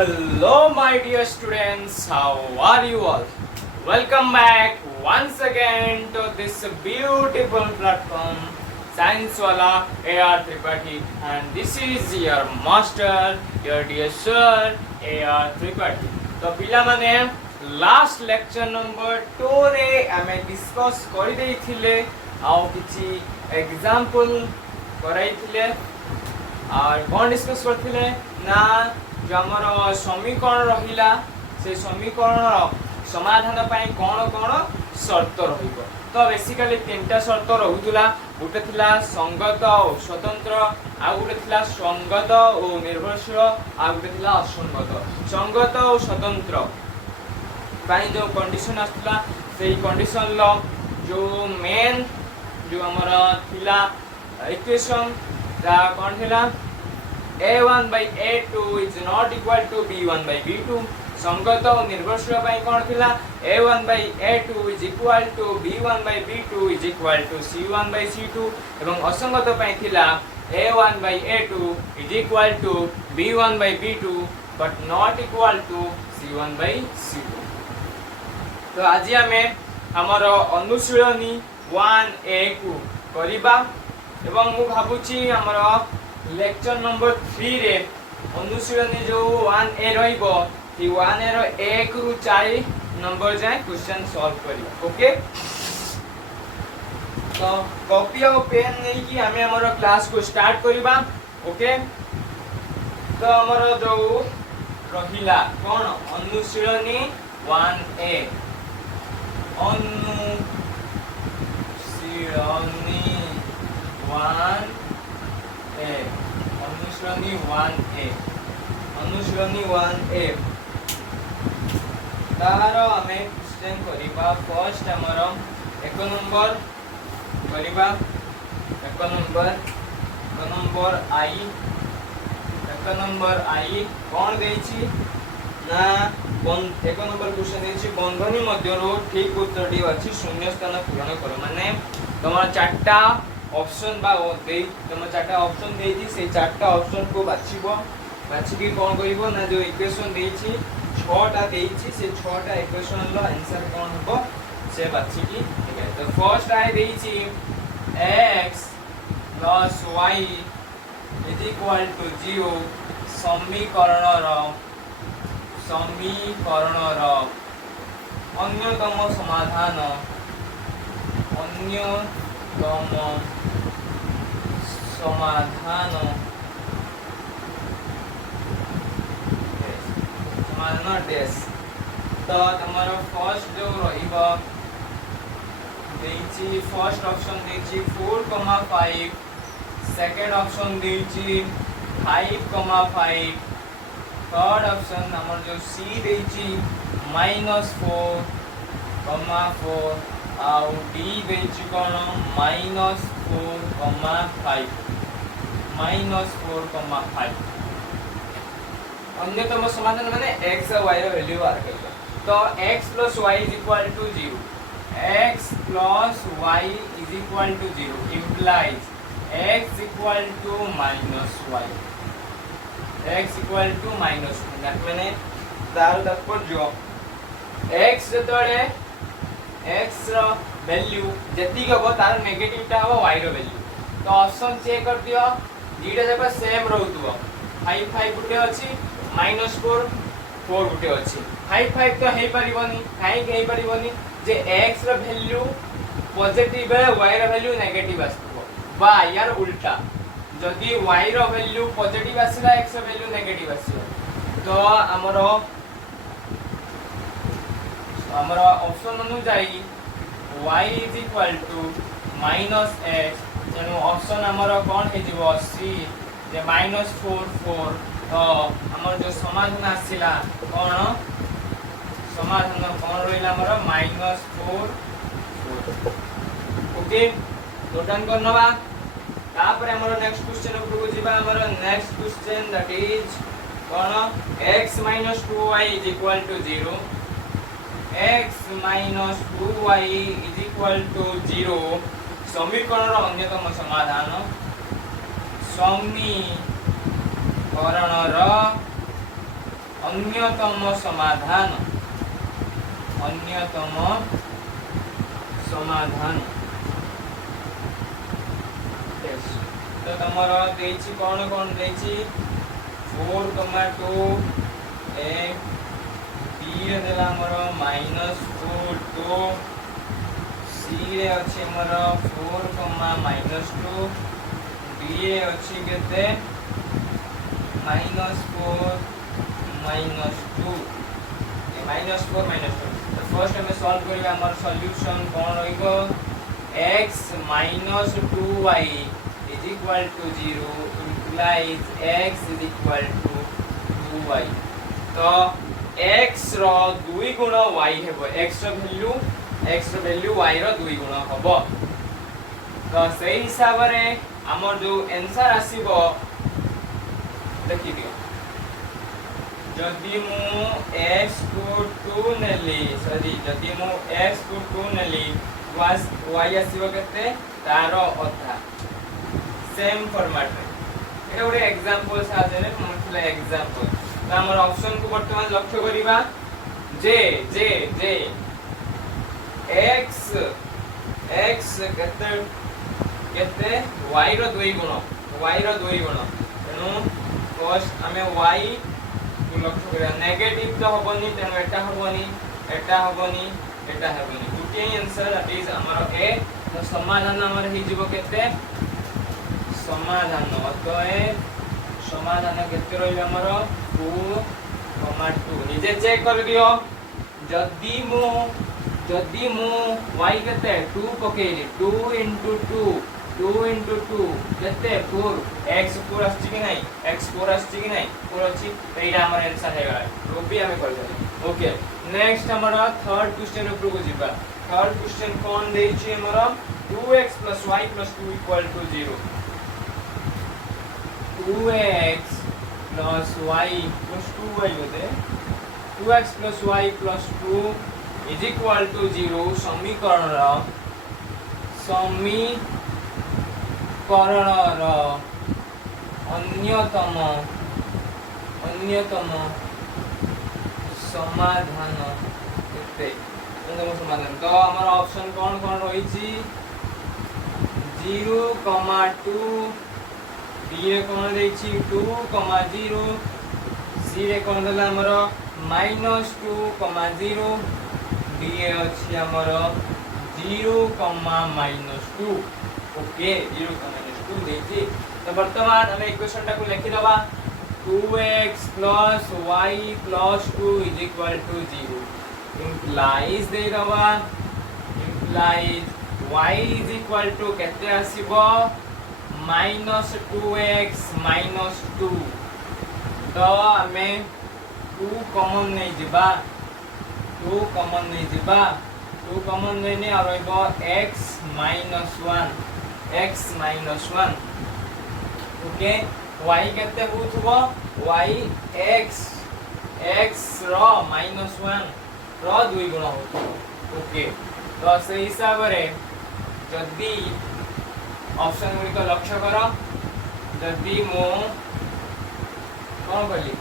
Hello, my dear students. How are you all? Welcome back once again to this beautiful platform, Science Wala AR Tripathi, and this is your master, your dear sir, AR Tripathi. तो पिला माने last lecture number 2 रे आमे discuss करि देइथिले आउ किछि example कराइथिले और कौन डिस्कस करथिले ना जो आमर समीकरण रहिला से समीकरण समाधान पाई कौन कौन शर्त रहिबो। तो बेसिकली तीनटा शर्त रहुतला, गोटे थिला संगत और स्वतंत्र, आ गोटे थिला संगत और निर्भरशील, आ गोटे थिला असंगत। संगत और स्वतंत्र पाई जो कंडीशन आसला सेही कंडीशन लो जो मेन जो हमर थिला इक्वेशन दा कोन थिला a1 by a2 is not equal to b1 by b2। संगत और निर्भरशील पाई कोन थिला a1 by a2 is equal to b1 by b2 is equal to c1 by c2 एवं असंगत पाई थिला a1 by a2 is equal to b1 by b2 but not equal to c1 by c2। तो आज हमें हमर अनुशीलनी 1a को करिबा एवं मु भाबुची हमर लेक्चर नंबर 3 रे अनुशीलनी जो 1a रहिबो कि 1a रो 1 रु 4 नंबर जाय क्वेश्चन सॉल्व करिबा। ओके, तो कॉपी और पेन नै कि हमें हमर क्लास को स्टार्ट करिबा। ओके, तो हमर जो रहिला कोन अनुशीलनी 1a अनुशीलनी 1a अनुशीलनी 1a अनुशीलनी 1a तार हमें क्वेश्चन करिबा। फर्स्ट हमर एक नंबर करिबा, एक नंबर आई कोन देछि ना एक नंबर क्वेश्चन देछि बंधनी मध्यरो ठीक उत्तरटी अछि शून्य स्थान पूरण करो। माने तमर चारटा ऑप्शन बा दे तम चारटा ऑप्शन देछि से चारटा ऑप्शन को बाछिबो, बाछिकी कोन करिवो ना जो इक्वेशन देछि 6टा देछि से 6टा इक्वेशन लो आंसर कोन हबो से बाछिकी। ठीक है, तो फर्स्ट आई देछि x plus y is equal to 0 समीकरणर अन्यतम समाधान डेस। तो हमारा फर्स्ट जो रहिबा देछि फर्स्ट ऑप्शन देछि 4,5, सेकंड ऑप्शन देछि 5,5, थर्ड ऑप्शन हमर जो सी देछि -4,4 आउ डी देछि कोन -4,5 अन्यतम समाधान माने x और y रो वैल्यू बाहर करियो। तो x plus y is equal to 0, x plus y is equal to 0 implies x equal to -y, x equal to -1। That माने तार तात्पर्य x जतळे x रो वैल्यू जति गबो तार नेगेटिव टा हो y रो वैल्यू। तो ऑप्शन चेक कर दियो, दीटा जब सेम रहउतबो 5 5 गुटे अछि -4 4 गुटे अछि। 5 5 तो हेई परिबोनी, काहे हेई परिबोनी जे x रो वैल्यू पॉजिटिव है y रो वैल्यू नेगेटिव आसबो, बा यार उल्टा जदि y रो वैल्यू पॉजिटिव आसिला x रो वैल्यू नेगेटिव आसियो। तो हमर ऑप्शन अनुसार y is equal to -x, तेनु ऑप्शन हमर कोन हे जिवो c जे -4 4। तो हमर जो समाधान आसिला कोन समाधान कोन रहिला हमर -4 4। ओके, तो डन करनबा। तापर हमर नेक्स्ट क्वेश्चन ऊपर को जिबा। हमर next question that is cone x - 2y is equal to 0, x - 2y is equal to 0 समीकरण अन्यतम समाधान समीकरणर अन्यतम समाधान अन्यतम समाधान तो तमर देछि कोन कोन देछि 4, 2 ए बी रे देला हमर -4 2 सी रे अछि हमर 4, -2 डी रे अछि केते -4 -2 -4 -2 तो फर्स्ट हमें सॉल्व करिया हमर सॉल्यूशन कोन रहिबो x - 2y is equal to 0 implies x is equal to 2y तो x रो 2 गुण y हेबो x रो वैल्यू y रो 2 गुण हबो तो सही हिसाब रे हमर जो आंसर आसीबो देखि दियो जदि मु x को 2 नेली सॉरी जदि मु x को 2 नेली y आसीबो केते तारो अधा सेम फॉर्मेट रे एटा ଗୋଟେ एग्जांपल साथे ने मतलब एग्जांपल तो हमर ऑप्शन को वर्तमान लक्ष्य करिबा जे जे जे x केते केते y रो 2 गुण तेनु फर्स्ट हमें y को लक्ष्य करिया नेगेटिव तो हबनी तेनु एटा हबनी दुटे आंसर दैट इज हमर ए तो समाधान हमर हि जीवो केते समाधान केते रहिबो हमर 2, 2 निजे चेक कर दियो जदी मु y केते 2 पकेली 2 into 2 केते 4 x 4 आछि कि नै x 4 आछि कि नै 4 अछि एटा हमर आंसर हे गला तो भी हमें कर दे ओके नेक्स्ट हमर थर्ड क्वेश्चन ऊपर को जिबा थर्ड क्वेश्चन कोन दै छी हमर 2x + y + 2 = 0 2x + y + 2y होते 2x + y + 2 = 0 समीकरण अन्यतम समाधान केते अन्यतम समाधान तो हमर ऑप्शन कोन रही छी 0, 2 बी रे कोन दै छी 2, 0 सी रे कोन देला हमर -2, 0 डी रे अछि हमर 0, -2 ओके 0, -2 दै छी तो वर्तमान हम इक्वेशन टा को लिखि दबा 2x + y + 2 = 0 implies दे दबा implies y = केते आसीबो -2x - 2 तो हमें 2 कॉमन नहीं जिबा 2 कॉमन लेने और रहबो x - 1 ओके y केते होथबो y x रो -1 रो 2 गुण होथबो ओके तो सही हिसाब रे जदी ऑप्शन गुडी को लक्ष्य करो जदी मो कोन करली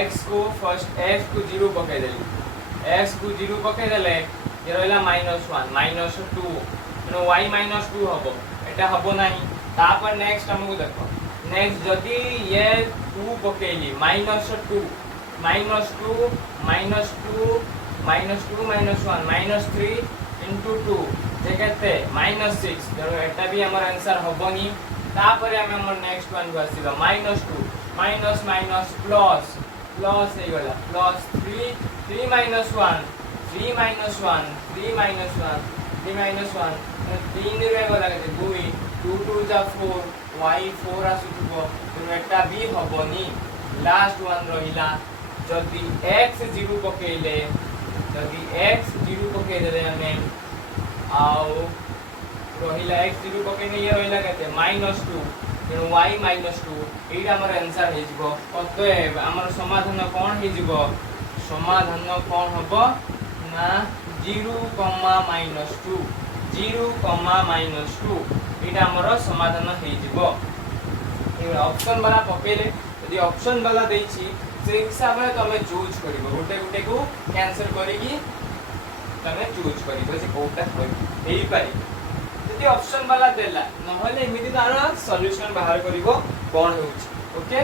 x को फर्स्ट x को 0 पके देली x को 0 पके देले ये रहला -1 -2 नो y -2 हबो एटा हबो नाही तापर नेक्स्ट हमहु देखो नेक्स्ट जदी ये 2 पकेली -2 -2 -1 -3 * 2 जे केते -6 तो एटा भी हमर आंसर हबोनी तापर हम हमर नेक्स्ट वन बसिबा -2 प्लस हे गला +3 3 - 1 3 - 1 3 - 1 3 रे गला के 2 2 जा 4 y 4 आसुथबो तो एटा भी हबोनी लास्ट वन रहिला जदी x 0 पकेले हमें आउ रहिला x 0 पकेने ये रहिला केते -2 तेनु y -2 एटा हमर आंसर हे जिवो अतएव हमर समाधान कोन हे जिवो समाधान कोन हबो ना 0, -2 0, -2 एटा हमर समाधान हे जिवो ए ऑप्शन बरा पकेले यदि ऑप्शन वाला देछि से हिसाब में तमे चूज करिवो गोटे गोटे को कैंसिल करिकी तमे चूज करिवो जे कोटा हेई पारि यदि ऑप्शन वाला देला नहले एमिति तार सॉल्यूशन बाहर करिवो कोन होउछि ओके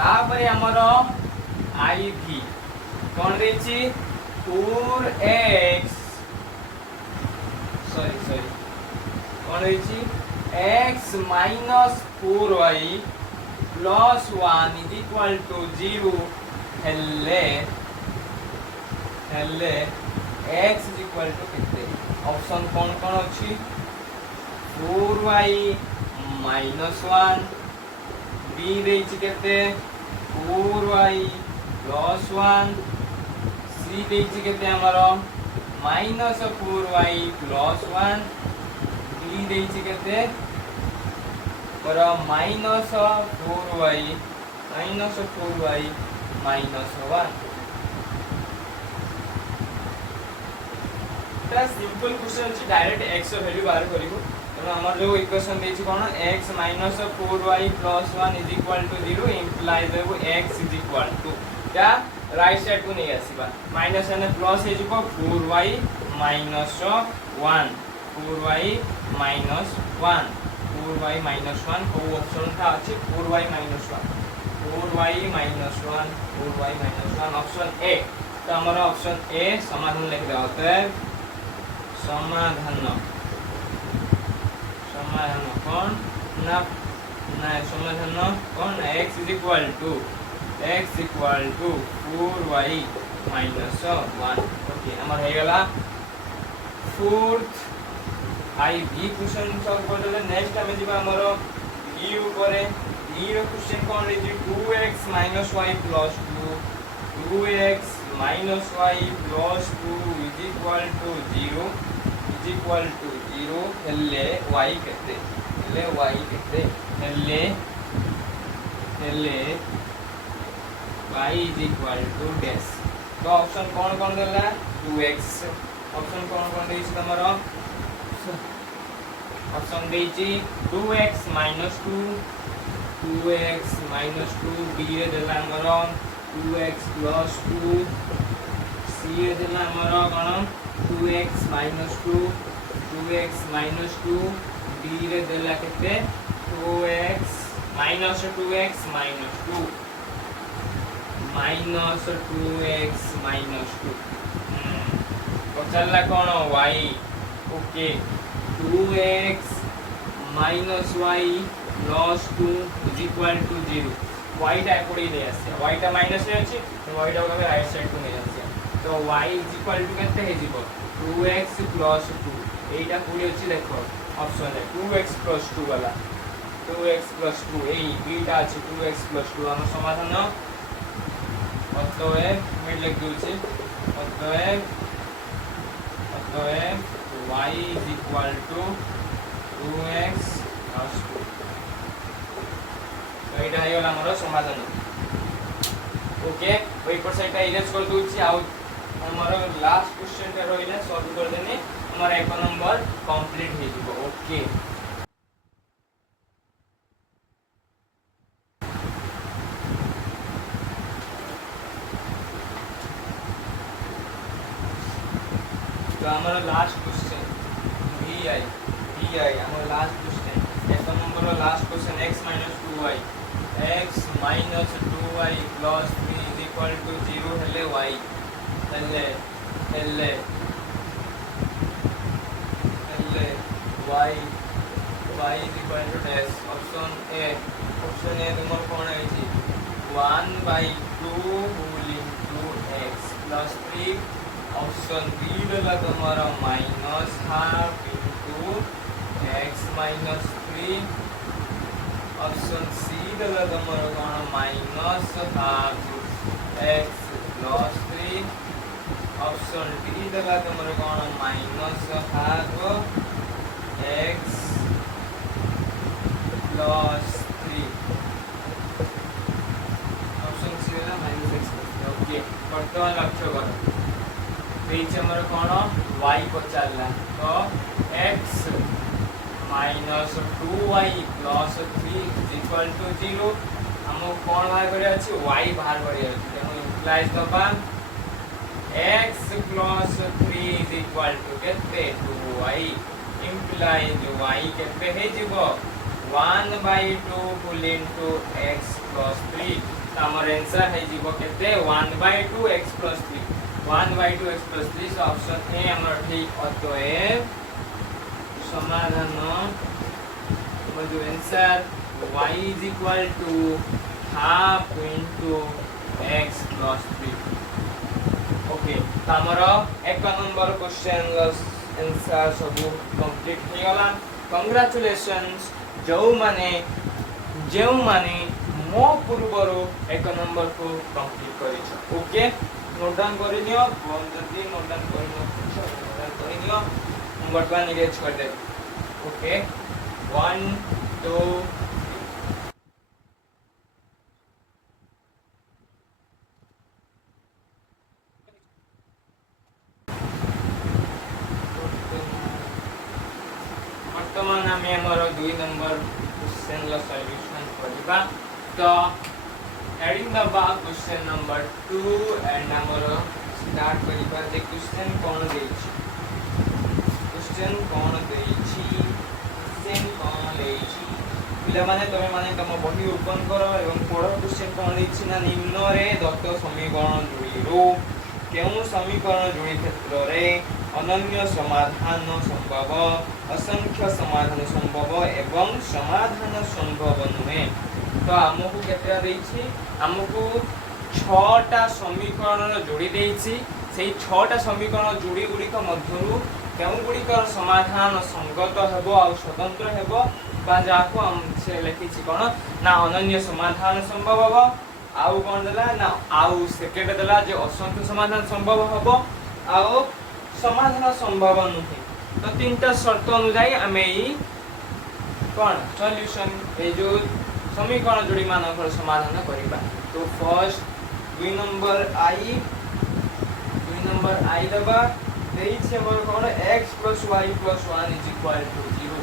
तापरे हमर IV कोन देछि 4x सॉरी कोन देछि x minus 4y plus 1 is equal to 0 हेले x is equal to कितने ऑप्शन कौन कौन अच्छी 4y minus 1 b देछि केते 4y plus 1 c देछि केते हमरो minus 4y plus 1 d देछि केते पर minus 4y minus 1 ता सिंपल क्वेश्चन अछि डायरेक्ट x वैल्यू बाहर करिवो तो हमर जो इक्वेशन देछि कोन x minus 4y plus 1 is equal to 0 implies that x is equal to या राइट साइड को नहीं आसीबा माइनस एने प्लस हे जिवो 4y minus 1 4y minus 1 4y minus 1 को ऑप्शन था अछि 4y minus 1 4y minus 1 4y minus 1 option A तो हमारा ऑप्शन ए समाधान लिख दे होता है समाधान कौन ना समाधान कौन x is equal to 4y minus 1 okay हमर हे गेला फोर्थ IV क्वेश्चन सॉल्व कर देले नेक्स्ट हम जिबा हमर e ऊपर e रो क्वेश्चन कौन रे 2x minus y plus 2 2x minus y plus 2 is equal to 0 हेले y केते हेले y is equal to dash तो ऑप्शन कौन देला 2x ऑप्शन कौन देछि तमरो ऑप्शन देछि 2x minus 2 b रे देला हमरो 2x plus 2 c रे देला हमरो कोन 2x minus 2 d रे देला केते 2x minus 2x minus 2 पचलला कोन y okay 2x minus y plus 2 is equal to 0 y टा कोडी ले आसे y टा माइनस रे अछि तो y टा को राइट साइड को ले आसे तो y is equal to केते हे जिवो 2x plus 2 एटा कोडी अछि देखो ऑप्शन है 2x plus 2 वाला 2x plus 2 एई बीटा अछि 2x plus 2 हम समाधान অতএব মিড লিখ দিছি অতএব y is equal to 2x plus 2 तो एटा हे गेला हमर समाधान ओके ओई पर सेटा इरेज कर दूची आ हमर लास्ट क्वेश्चन के रहिला सॉल्व कर देने हमर 1 नंबर कंप्लीट हे जिवो ओके तो हमारा लास्ट क्वेश्चन vi हमारा लास्ट क्वेश्चन एक number last question x minus 2y plus 3 is equal to 0 हेले y हेले y is equal to dash option A number कोन है जी 1/2 whole into x plus 3 option B देला तुम्हारा minus half into x minus 3 option C देला तुम्हारा कोन minus half x plus 3 option D देला तुम्हारा कोन minus half x plus 3 option C देला माइनस x ओके वर्तमान लक्ष्य करो बीच हमर कोन y को चलला तो x minus 2y plus 3 is equal to 0 हमको कौन बाहर करिया अछि y बाहर करिया अछि तेनो इम्प्लाइज दबा x plus 3 is equal to केते 2y इम्प्लाइज y केते हे जिवो 1/2 फुल इनटू x प्लस 3 हमर आंसर है जिवो केते 1/2 x plus 3 1/2 x plus 3 so option A हमर ठीक अतएव समाधान जो answer y is equal to half into x plus 3 okay तो हमर एक नंबर क्वेश्चन आंसर सब कंप्लीट हो गला कांग्रेचुलेशंस जो माने मो पूर्वर एक नंबर को कंप्लीट करिछ ओके नोट डाउन करिनियो हम जल्दी नोट डाउन करिनियो वर्तमान इरेज कर दे ओके 1 2 वर्तमान हमें हमर 2 नंबर क्वेश्चन ला सॉल्यूशन करबा तो एडिंग द बा क्वेश्चन नंबर 2 एंड हमर स्टार्ट करबा जे क्वेश्चन कोन देछि पिला माने तमे माने तम बही ओपन करो एवं पढ़ो क्वेश्चन कोन देछि ना निम्न रे दत्त समीकरण जोड़ीरो केउ समीकरण जोड़ी क्षेत्र रे अनन्य समाधान संभव असंख्य समाधान संभव एवं समाधान संभव नुहे तो हमकु केतरा देछि हमकु 6 टा समीकरण जोड़ी देछि सेही 6 टा समीकरण जोड़ी गुडी का मध्यरु केउ गुडी का समाधान संगत हेबो आ स्वतंत्र हेबो बा जाको हम से लिखिछि कोन ना अनन्य समाधान संभव हेबो आउ कोन देला ना आउ सेकेंड देला जे असंख्य समाधान संभव हेबो आउ समाधान संभव नुहे तो तीनटा शर्त अनुसार हमें ई कोन सॉल्यूशन ए जो समीकरण जोड़ी मानकर समाधान करिबा तो फर्स्ट 2 नंबर आई दबा देई छै हमर कोन x + y + 1 = 0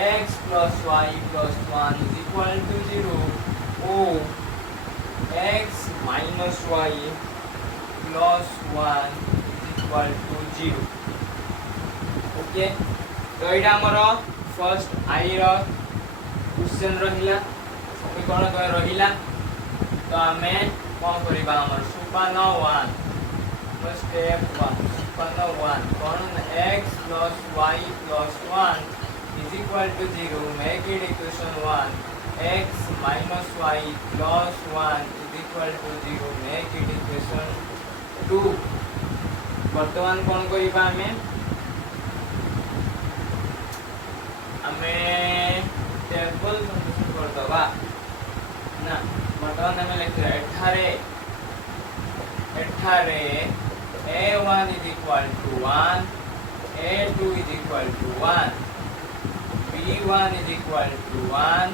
x + y + 1 = 0 o x - y + 1 = 0 okay तो एटा हमर फर्स्ट आई रो क्वेश्चन रहिला समीकरण को रहिला तो हमें कोन करिबा हमर सुपन 1 step 1 Supan 1 cone x + y + 1 = 0 make it equation 1 x - y + 1 = 0 make it equation 2 वर्तमान कोन करिबा हमें टेबल सॉल्यूशन कर दबा ना वर्तमान हमें लिख एठारे a1 = 1 a2 = 1 b1 = 1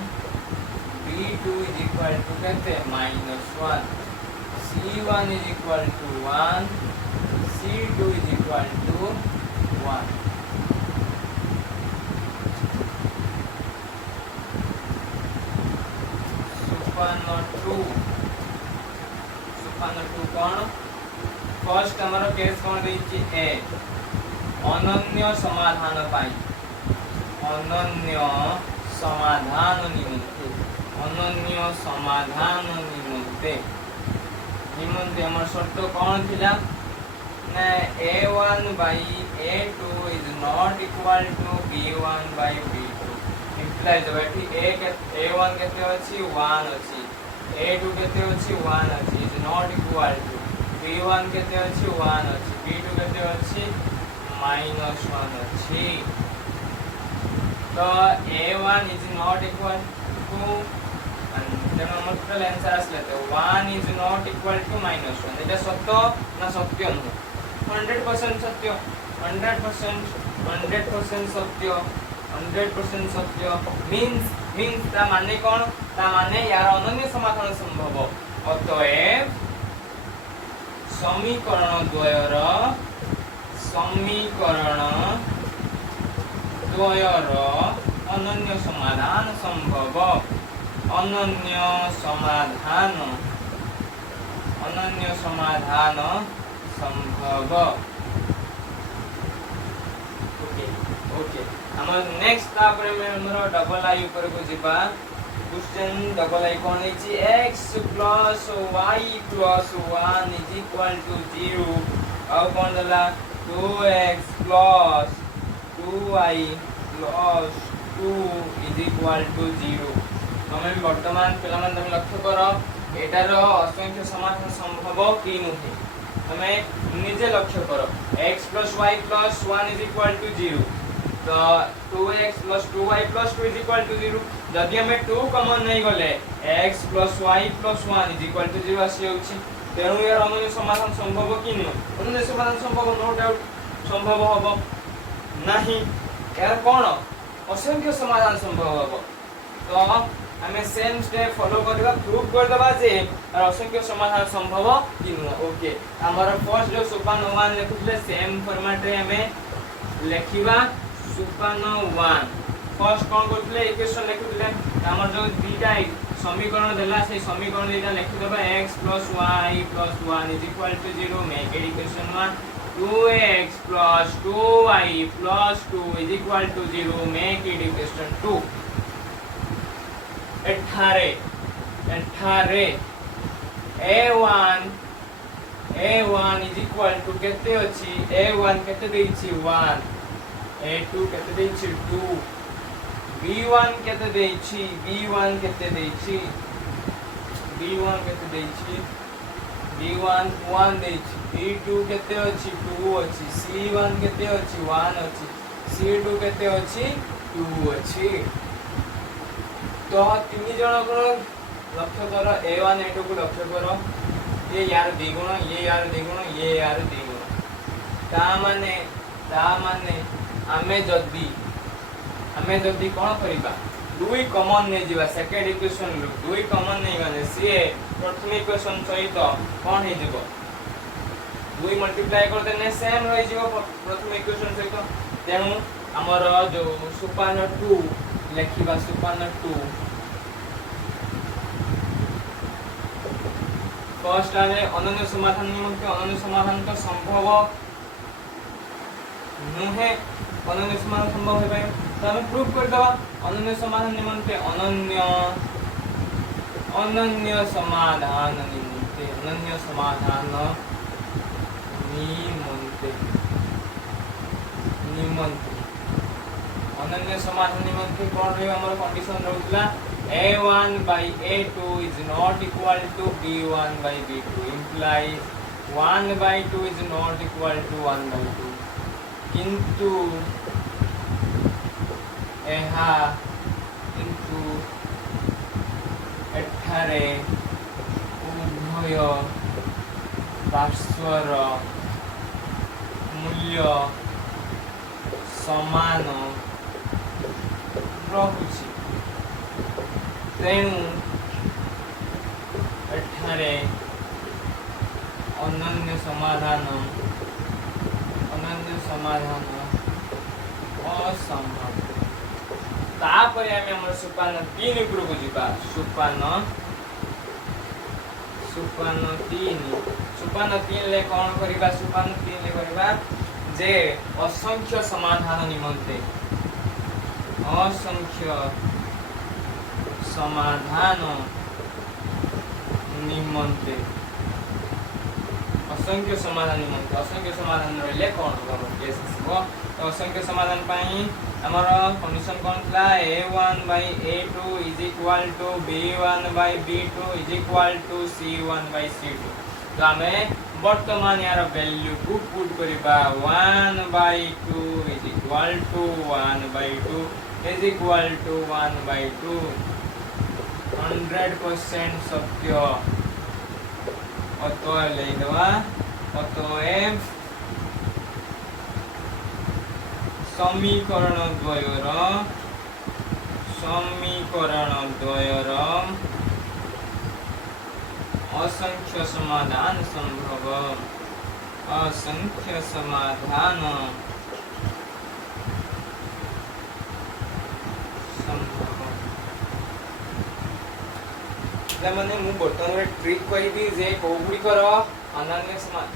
b2 = केते -1 c1 = 1 c2 = 1 सुपन 2 कोन फर्स्ट हमर केस कोन देछि ए अनन्य समाधान पाई अनन्य समाधान निमंते हमर शर्त कोन थिला ना a1/a2 is not equal to b1/b2 implies बैठी a1 केते अछि 1 अछि a2 केते अछि 1 अछि is not equal to b1 केते अछि 1 अछि b2 केते अछि -1 अछि तो a1 is not equal to जब हम टोटल आंसर आसले तो 1 is not equal to -1 এটা সত্য না সত্য নয় 100% सत्य 100% सत्य 100% सत्य मीन्स ता माने कोन ता माने यार अनन्य समाधान संभव अतएव समीकरण द्वयर अनन्य समाधान संभव, अनन्य समाधान, अनन्य समाधान संभव। ओके ओके हमर नेक्स्ट तापर में हमर डबल आई ऊपर को जीवा। क्वेश्चन डबल आई कोन है x plus y plus 1 is equal to 0 और कोन दला 2x plus 2y plus 2 is equal to 0। हमें वर्तमान पिला मन तुम लक्ष्य करो एटार असंख्य समाधान संभव कि नुहे हमें निजे लक्ष्य करो x plus y plus 1 is equal to 0 तो 2x plus 2y plus 2 is equal to 0 जदि हमें 2 कॉमन नहीं गले x plus y plus 1 is equal to 0 आसी होछि तेणु यार अनन्य समाधान संभव कि नु अनन्य समाधान संभव नो डाउट संभव हबो नहीं यार कोन असंख्य समाधान संभव हबो तो हमें सेम स्टेप फॉलो करबा प्रूव कर देबा जे असंख्य समाधान संभव कि नु। ओके हमर फर्स्ट जो सोपान 1 लिखुले सेम फॉर्मेट रे हमें लिखिबा सोपान 1 फर्स्ट कोन करथले इक्वेशन लिखुले हमर जो दीटा समीकरण देला से समीकरण दीटा लिखि देबा x + y + 1 = 0 make it equation 1 2x + 2y + 2 = 0 make it equation 2 18 a1 is equal to केते अछि a1 केते दैछि 1 a2 केते दैछि 2 b1 केते दैछि b1 केते दैछि b1 केते दैछि b1 1 दैछि b2 केते अछि 2 अछि c1 केते अछि 1 अछि c2 केते अछि 2 अछि तो तीन जन को लक्ष्य कर a1 a2 को लक्ष्य करो ये यार द्विगुण ये यार द्विगुण ये यार द्विगुण ता माने हमें जदी कोन करिबा दुई कॉमन नै जिबा सेकंड इक्वेशन लो दुई कॉमन नै गने सी प्रथम इक्वेशन सहित कोन हे जिवो दुई मल्टीप्लाई कर देने सेम रहि जिवो प्रथम इक्वेशन सहित तेनु हमर जो सोपान 2 लिखिबा सोपान 2 फर्स्ट आने अनन्य समाधान निमंते अनन्य समाधान तो संभव नुहे अनन्य समाधान संभव है भाई तो हमें प्रूव कर दवा अनन्य समाधान निमंते अनन्य समाधान निमंते अनन्य समाधान निमंते कौन रही हमर condition रहउतला a1 by a2 is not equal to b1 by b2 implies 1 by 2 is not equal to 1 by 2 किंतु एहा किंतु एठारे उभय पार्श्वर मूल्य समान रहुछि तेणु एठारे अनन्य समाधान असंभव तापर हमें हमर सोपान 3 ऊपर को जिबा सोपान 3 ले कोन करिबा सोपान 3 ले करिबा जे असंख्य समाधान निमंते असंख्य समाधान निमंते असंख्य समाधान रहले कोन होगा केस हो तो असंख्य समाधान पाई हमर कंडीशन कोन थला a1 by a2 is equal to b1 by b2 is equal to c1 by c2 तो हमें वर्तमान यार वैल्यू को पुट करिबा 1 by 2 is equal to 1 by 2 is equal to 1 by 2 100% सत्य अतो ले दवा अतएव समीकरण द्वयर असंख्य समाधान संभव असंख्य समाधान ପିଲାମାନେ ମୁଁ ବର୍ତ୍ତମାନ ଗୋଟେ ଟ୍ରିକ୍ କହିବି ଯେ କୋଉଗୁଡ଼ିକର ଅନନ୍ୟ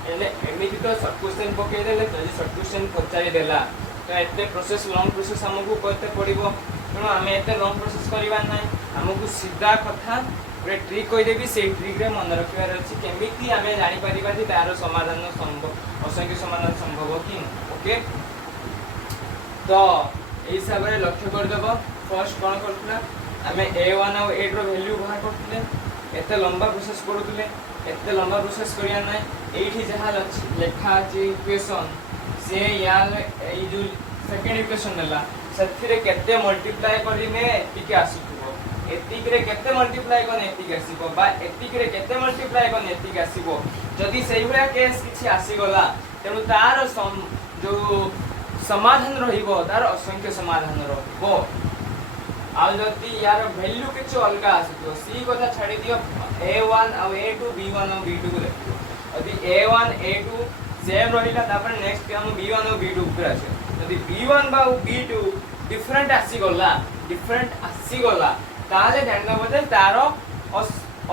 ହେଲେ ଏମିତି ତ ସର୍ଟ କ୍ୱେଶ୍ଚନ୍ ପକେଇଦେଲେ ଯଦି ସର୍ଟ କ୍ୱେଶ୍ଚନ୍ ପଚାରିଦେଲା ତ ଏତେ ପ୍ରୋସେସ୍ ଲଙ୍ଗ୍ ପ୍ରୋସେସ୍ ଆମକୁ କରତେ ପଡ଼ିବ। ତେଣୁ ଆମେ ଏତେ ଲଙ୍ଗ୍ ପ୍ରୋସେସ୍ କରିବା ନାହିଁ, ଆମକୁ ସିଧା କଥା ଗୋଟେ ଟ୍ରିକ୍ କହିଦେବି, ସେଇ ଟ୍ରିକ୍ରେ ମନେ ରଖିବାର ଅଛି କେମିତି ଆମେ ଜାଣିପାରିବା ଯେ ତାର ସମାଧାନ ଅସଂଖ୍ୟ ସମାଧାନ ସମ୍ଭବ କି ଓକେ। ତ এই হিসাବରେ ଲକ୍ଷ୍ୟ କରିଦେବ ଫାର୍ଷ୍ଟ କ'ଣ କରୁଥିଲା ଆମେ a1 ଆଉ a2 ର ଭ୍ୟାଲ୍ୟୁ ବାହାର କରୁଥିଲେ, ଏତେ ଲମ୍ବା ପ୍ରୋସେସ୍ କରୁଥିଲେ, ଏତେ ଲମ୍ବା ପ୍ରୋସେସ୍ କରିବା ନାହିଁ। ଏଇଠି ଯାହା ଲେଖା ଅଛି ଇକ୍ୱେସନ୍ ସେ ଏଇ ଯେଉଁ ସେକେଣ୍ଡ ଇକ୍ୱେସନ୍ ନେଲା ସେଥିରେ କେତେ ମଲ୍ଟିପ୍ଲାଏ କରିଲେ ଏତିକି ଆସୁଥିବ, ଏତିକିରେ କେତେ ମଲ୍ଟିପ୍ଲାଏ କଲେ ଏତିକି ଆସିବ ବା ଏତିକିରେ କେତେ ମଲ୍ଟିପ୍ଲାଏ କଲେ ଏତିକି ଆସିବ। ଯଦି ସେଇଭଳିଆ କେସ୍ କିଛି ଆସିଗଲା ତେଣୁ ତାର ଯେଉଁ ସମାଧାନ ରହିବ ତାର ଅସଂଖ୍ୟ ସମାଧାନ ରହିବ। ଆଉ ଯଦି ୟାର ଭ୍ୟାଲ୍ୟୁ କିଛି ଅଲଗା ଆସୁଥିବ ସେଇ କଥା ଛାଡ଼ି ଦିଅ, a1 ଆଉ a2 b1 ଆଉ b2 କୁ ଦେଖିବ। ଯଦି a1 a2 ସେମ୍ ରହିଲା ତାପରେ ନେକ୍ସଟ ଆମ b1 ଆଉ b2 ଉପରେ ଆସିବ। ଯଦି b1 ବା b2 ଡିଫରେଣ୍ଟ ଆସିଗଲା ତାହେଲେ ଜାଣିଦେବ ଯେ ତାର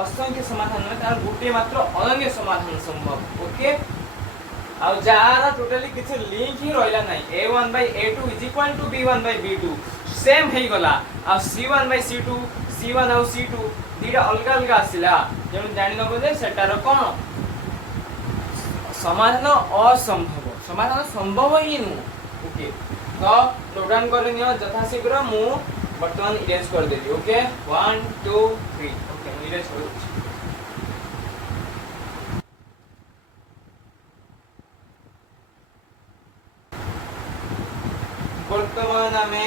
ଅସଂଖ୍ୟ ସମାଧାନ ନୁହେଁ, ତାର ଗୋଟିଏ ମାତ୍ର ଅନନ୍ୟ ସମାଧାନ ସମ୍ଭବ ଓକେ। ଆଉ ଯାହାର ଟୋଟାଲି କିଛି ଲିଙ୍କ ହିଁ ରହିଲା ନାହିଁ a1 by a2 is equal to b1 by b2 same ହେଇଗଲା ଆଉ c1 by c2 c1 ଆଉ c2 ଦିଟା ଅଲଗା ଅଲଗା ଆସିଲା ତେଣୁ ଜାଣି ନବ ଯେ ସେଟାର କ'ଣ ସମାଧାନ ଅସମ୍ଭବ, ସମାଧାନ ସମ୍ଭବ ହିଁ ନୁହେଁ ଓକେ। ତ ନୋଟ୍ ଡାଉନ୍ କରିନିଅ ଯଥାଶୀଘ୍ର, ମୁଁ ବର୍ତ୍ତମାନ ଇରେଜ୍ କରିଦେବି ଓକେ 1 2 3 ଓକେ ମୁଁ ଇରେଜ୍ କରୁଛି। ବର୍ତ୍ତମାନ ଆମେ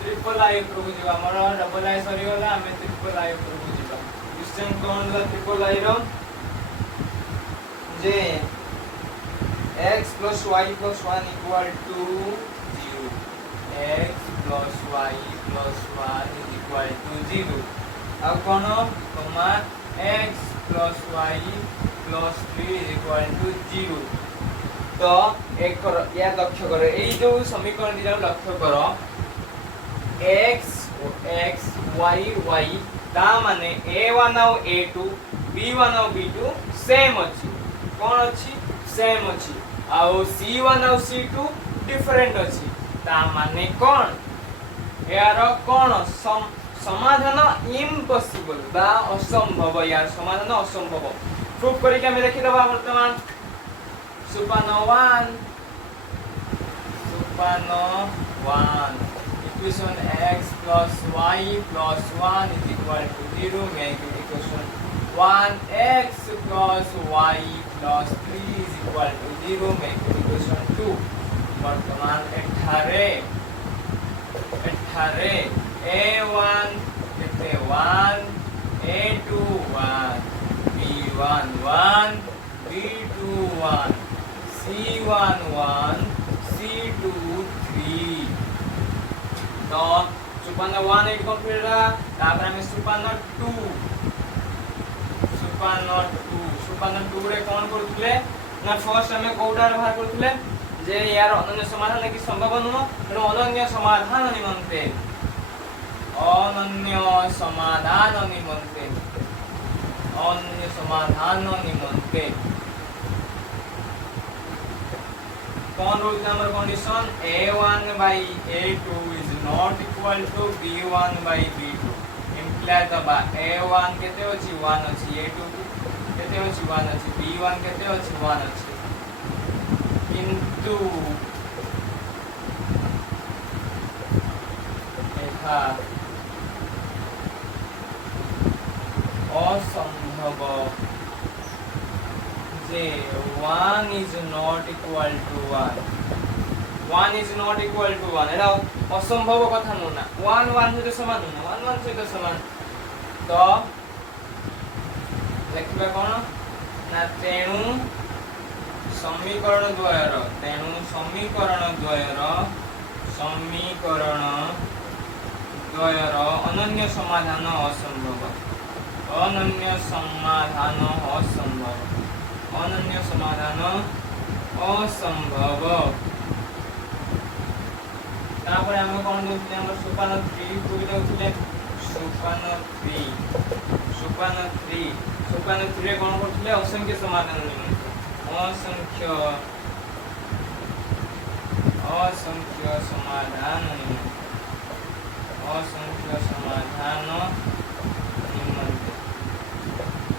ट्रिपल आई उपरକୁ ଯିବା, ଆମର ଡବଲ ଆଇ ସରିଗଲା, ଆମେ ट्रिपल आई ଉପରକୁ ଯିବା। क्वेश्चन କ'ଣ ହେଲା ट्रिपल आई ର ଯେ x plus y plus 1 equal to 0, x plus y plus 1 is equal to 0 ଆଉ କ'ଣ କମା x plus y plus 3 is equal to 0। तो एक करो या लक्ष्य करो এই जो समीकरण दिला लक्ष्य करो x y y ता माने a1 और a2 b1 और b2 सेम अछि कोन अछि सेम अछि और c1 और c2 डिफरेंट अछि ता माने कोन यार कोन समाधान इम्पॉसिबल बा असंभव, यार समाधान असंभव प्रूफ करी के हमें देखि दबा वर्तमान सुपानो 1 equation x plus y plus 1 is equal to 0 make it equation 1x plus y plus 3 is equal to 0 make it equation 2। वर्तमान एठारे a1 लिखते 1 a2 1 b1 1 b2 1 c1 1 c2 3 तो सुपन्न 1 8 कंप्लीट रहा तापर हमें सुपन्न 2 रे कोन करथले ना फर्स्ट हमें कोडा व्यवहार करथले जे यार अनन्य समाधान कि संभव नुह तेणु अनन्य समाधान निमंते कौन rule number condition a1 by a2 is not equal to b1 by b2 imply दबा a1 केते अछि 1 अछि a2 केते अछि 1 अछि b1 केते अछि 1 अछि किंतु एथा असंभव जे 1 is not equal to 1 is not equal to 1 era असंभव कथा न ना 1 1 सहित समान न 1 1 सहित समान तो लिखबा कोन ना तेणु समीकरण द्वयर अनन्य समाधान असंभव तापर हम कोन दोते हमर सुपान 3 को भी दोते सुपान 3 सोपान 3 रे कोन करथले असंख्य समाधान निमंते असंख्य समाधान निमंते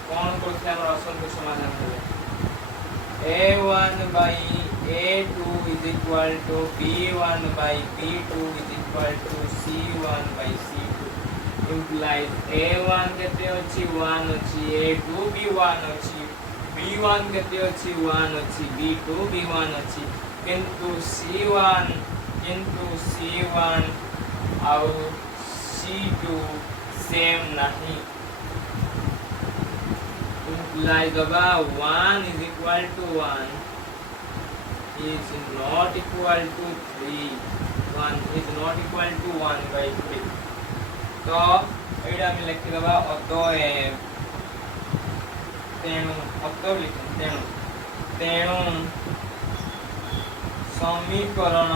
कोन करथले हमर असंख्य समाधान हेले a1 by a2 is equal to b1 by b2 is equal to c1 by c2 implies a1 केते अछि 1 अछि a2 भी 1 अछि b1 केते अछि 1 अछि b2 भी 1 अछि किंतु c1 और c2 सेम नहीं implies about 1 is equal to 1 is not equal to 3 1 is not equal to 1 by 3 तो एटा हम लिखि दबा अतएव तेणु अतएव लिखि तेणु समीकरण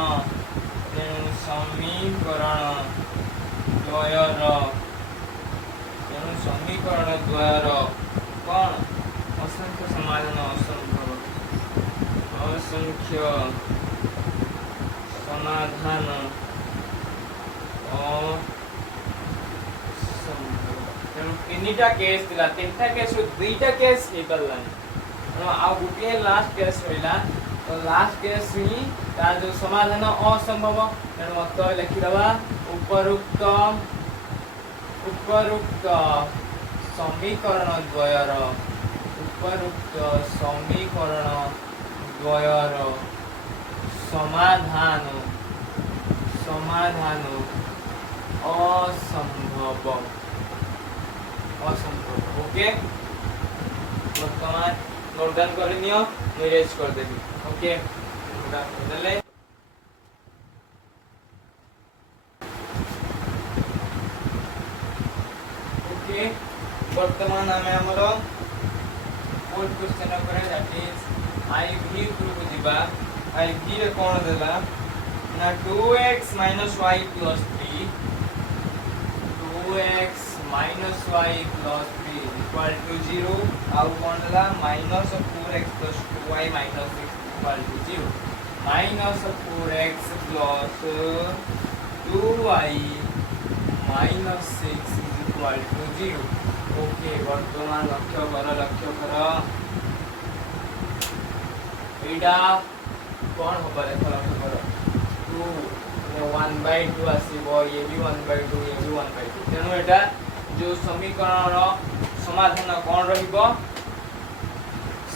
द्वयर कौन असंख्य समाधान असंभव असंख्य समाधान तीनटा केस दिला तीनटा केस दुईटा केस निकललानी आ गोटे लास्ट केस रहिला तो लास्ट केस ही तार जो समाधान असंभव तेणु अतः लिखि दबा उपरुक्त समीकरण द्वयर समाधान असंभव ओके वर्तमान नोट डाउन कर नियो इरेज कर देबी ओके देले ओके वर्तमान हमें हमरो फोर्थ क्वेश्चन करे दैट इज आई भी टू को दिबा आई भी रे कोन देला ना 2x - y + 3 2x - y + 3 equal to 0 आउ कोन देला -4x + 2y - 6 equal to 0 -4x + 2y - 6 equal to 0 okay वर्तमान लक्ष्य कर एटा कोन होबा देखो लक्ष्य कर 2 1/2 आसीबो ये भी 1/2 ये भी 1/2 तेनो एटा जो समीकरण समाधान कोन रहिबो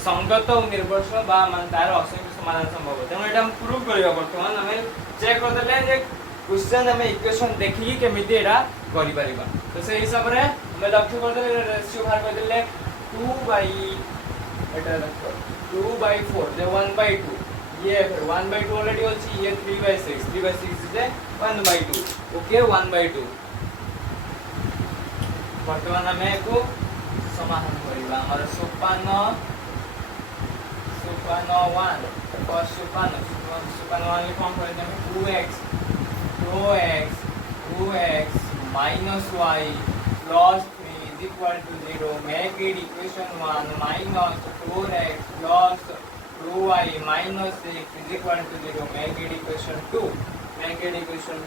संगत और निर्भरशील बा मान तार असंख्य समाधान संभव तेनो एटा हम प्रूव करियो वर्तमान हमें चेक कर देले जे क्वेश्चन हमें इक्वेशन देखि केमिति एटा करि परिबा तो से हिसाब रे हमें लक्ष्य कर देले रेशियो बाहर कर देले 2/4 जे 1/2 ये फिर 1/2 ऑलरेडी होची ये 3/6 3/6 इज 1/2 ओके 1/2 वर्तमान हमें को समाधान करिबा हमर सोपान 1 और सोपान 1 लिखम कर देमे 2x minus y plus 3 is equal to 0 make it equation 1 minus 4x plus 2y minus 6 is equal to 0 make it equation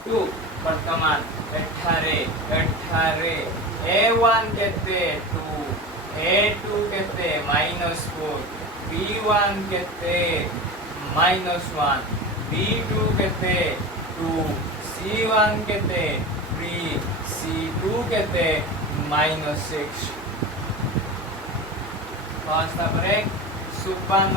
2 वर्तमान एठारे a1 केते 2 a2 केते -4 b1 केते -1 b2 केते 2 c1 केते 3 c2 केते -6 पास तापरे सोपान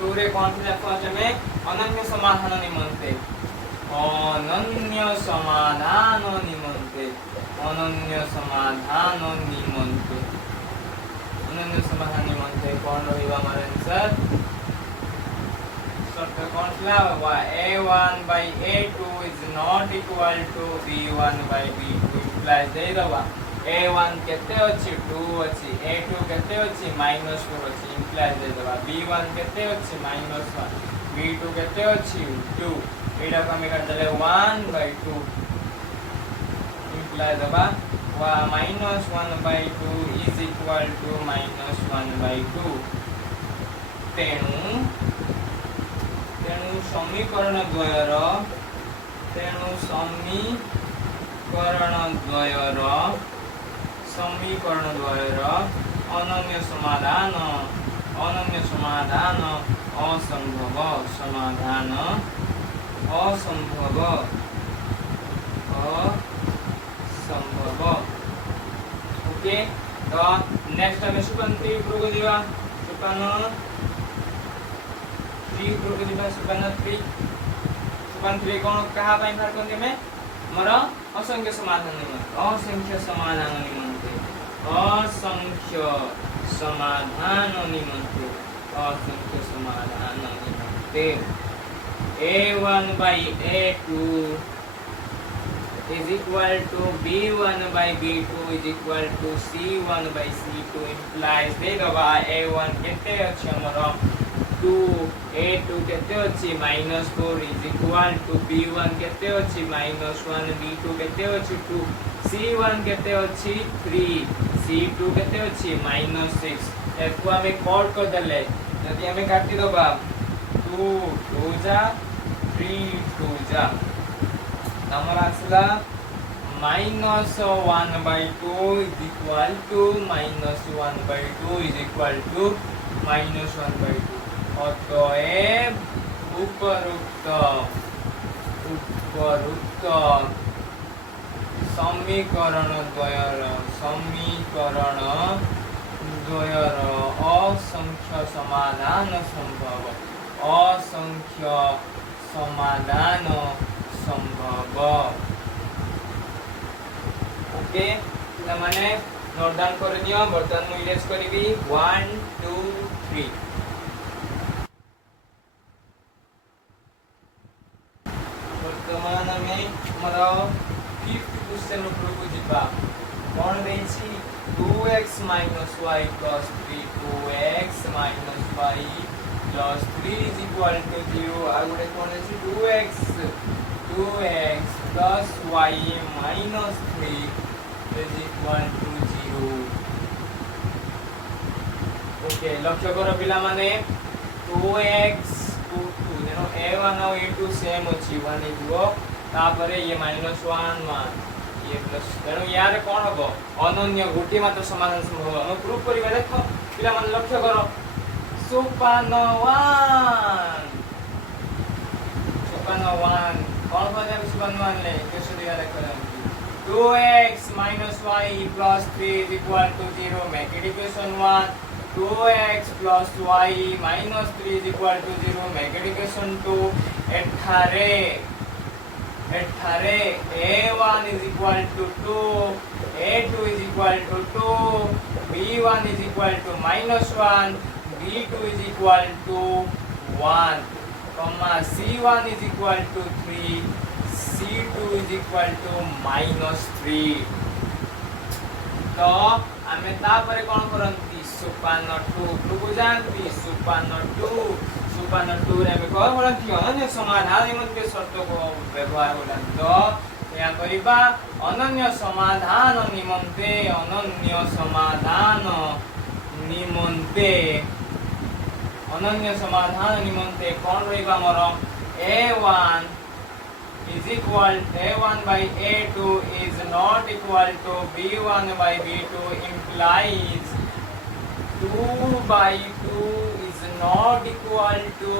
2 रे कोन से फर्स्ट में अनन्य समाधान निमंते अनन्य समाधान निमंते कौन रहिबा हमारे आंसर शॉर्ट कौन ला a1 by a2 is not equal to b1 by b2 implies दे दबा a1 केते अछि 2 अछि a2 केते अछि -4 अछि implies दे दबा b1 केते अछि -1 b2 केते अछि 2 एटा हम कर देले 1/2 रिप्लाई दबा -1/2 इज इक्वल टू -1/2 तेणु तेणु समीकरण द्वयर अनन्य समाधान असंभव ओके तो नेक्स्ट हमें सुपन 3 उपरको जीवा सुपन 3 उपरको जीवा सुपन 3 कोन कहा पाई बाहर करके में मोर असंख्य समाधान निमंते असंख्य समाधान निमंते a1 by a2 is equal to b1 by b2 is equal to c1 by c2 implies देखो a1 केते अछि हमर 2 a2 केते अछि -4 is equal to b1 केते अछि -1 b2 केते अछि 2 c1 केते अछि 3 c2 केते अछि -6 एको हमें कॉल कर देले यदि हमें काटी दबा 2 2 जा 3 2 जा नंबर आसला -1/2 is equal to -1/2 is equal to -1/2 অতএব উপরোক্ত समीकरण द्वयर असंख्य समाधान संभव ओके माने नोट डाउन कर नियो बर्तन मु इरेज करबी 1 2 3 वर्तमान में हमरा 5th क्वेश्चन उपरको जिबा कोन देछि 2x - y + 3 2x - y + 3 is equal to 0 आगुडे कोन देछि 2x + y - 3 is equal to 0 okay लक्ष्य करो पिला माने 2x 2 देनो a1 और a2 सेम अछि 1 इक्वल तापरे ये -1 ये प्लस तेणु यार कोन हबो अनन्य गोटी मात्र समाधान संभव हम प्रूफ करिबा देखो पिला मन लक्ष्य करो सोपान 1 कोन हो जाबे सोपान 1 ले कैसे दिया देखो 2x - y + 3 is equal to 0 make it equation 1 2x + y - 3 is equal to 0 make it equation 2 एठारे a1 is equal to 2 a2 is equal to 2 b1 is equal to -1 b2 is equal to 1 comma c1 is equal to 3 c2 is equal to -3 तो आमे तापरे कोन करंती सोपान 2 को जानती सोपान 2 रे में कोन करंती अनन्य समाधान निमंते शर्त को व्यवहार होला तो या करिबा अनन्य समाधान निमंते कोन रहिबा मोर a1 by a2 is not equal to b1 by b2 implies 2 by 2 is not equal to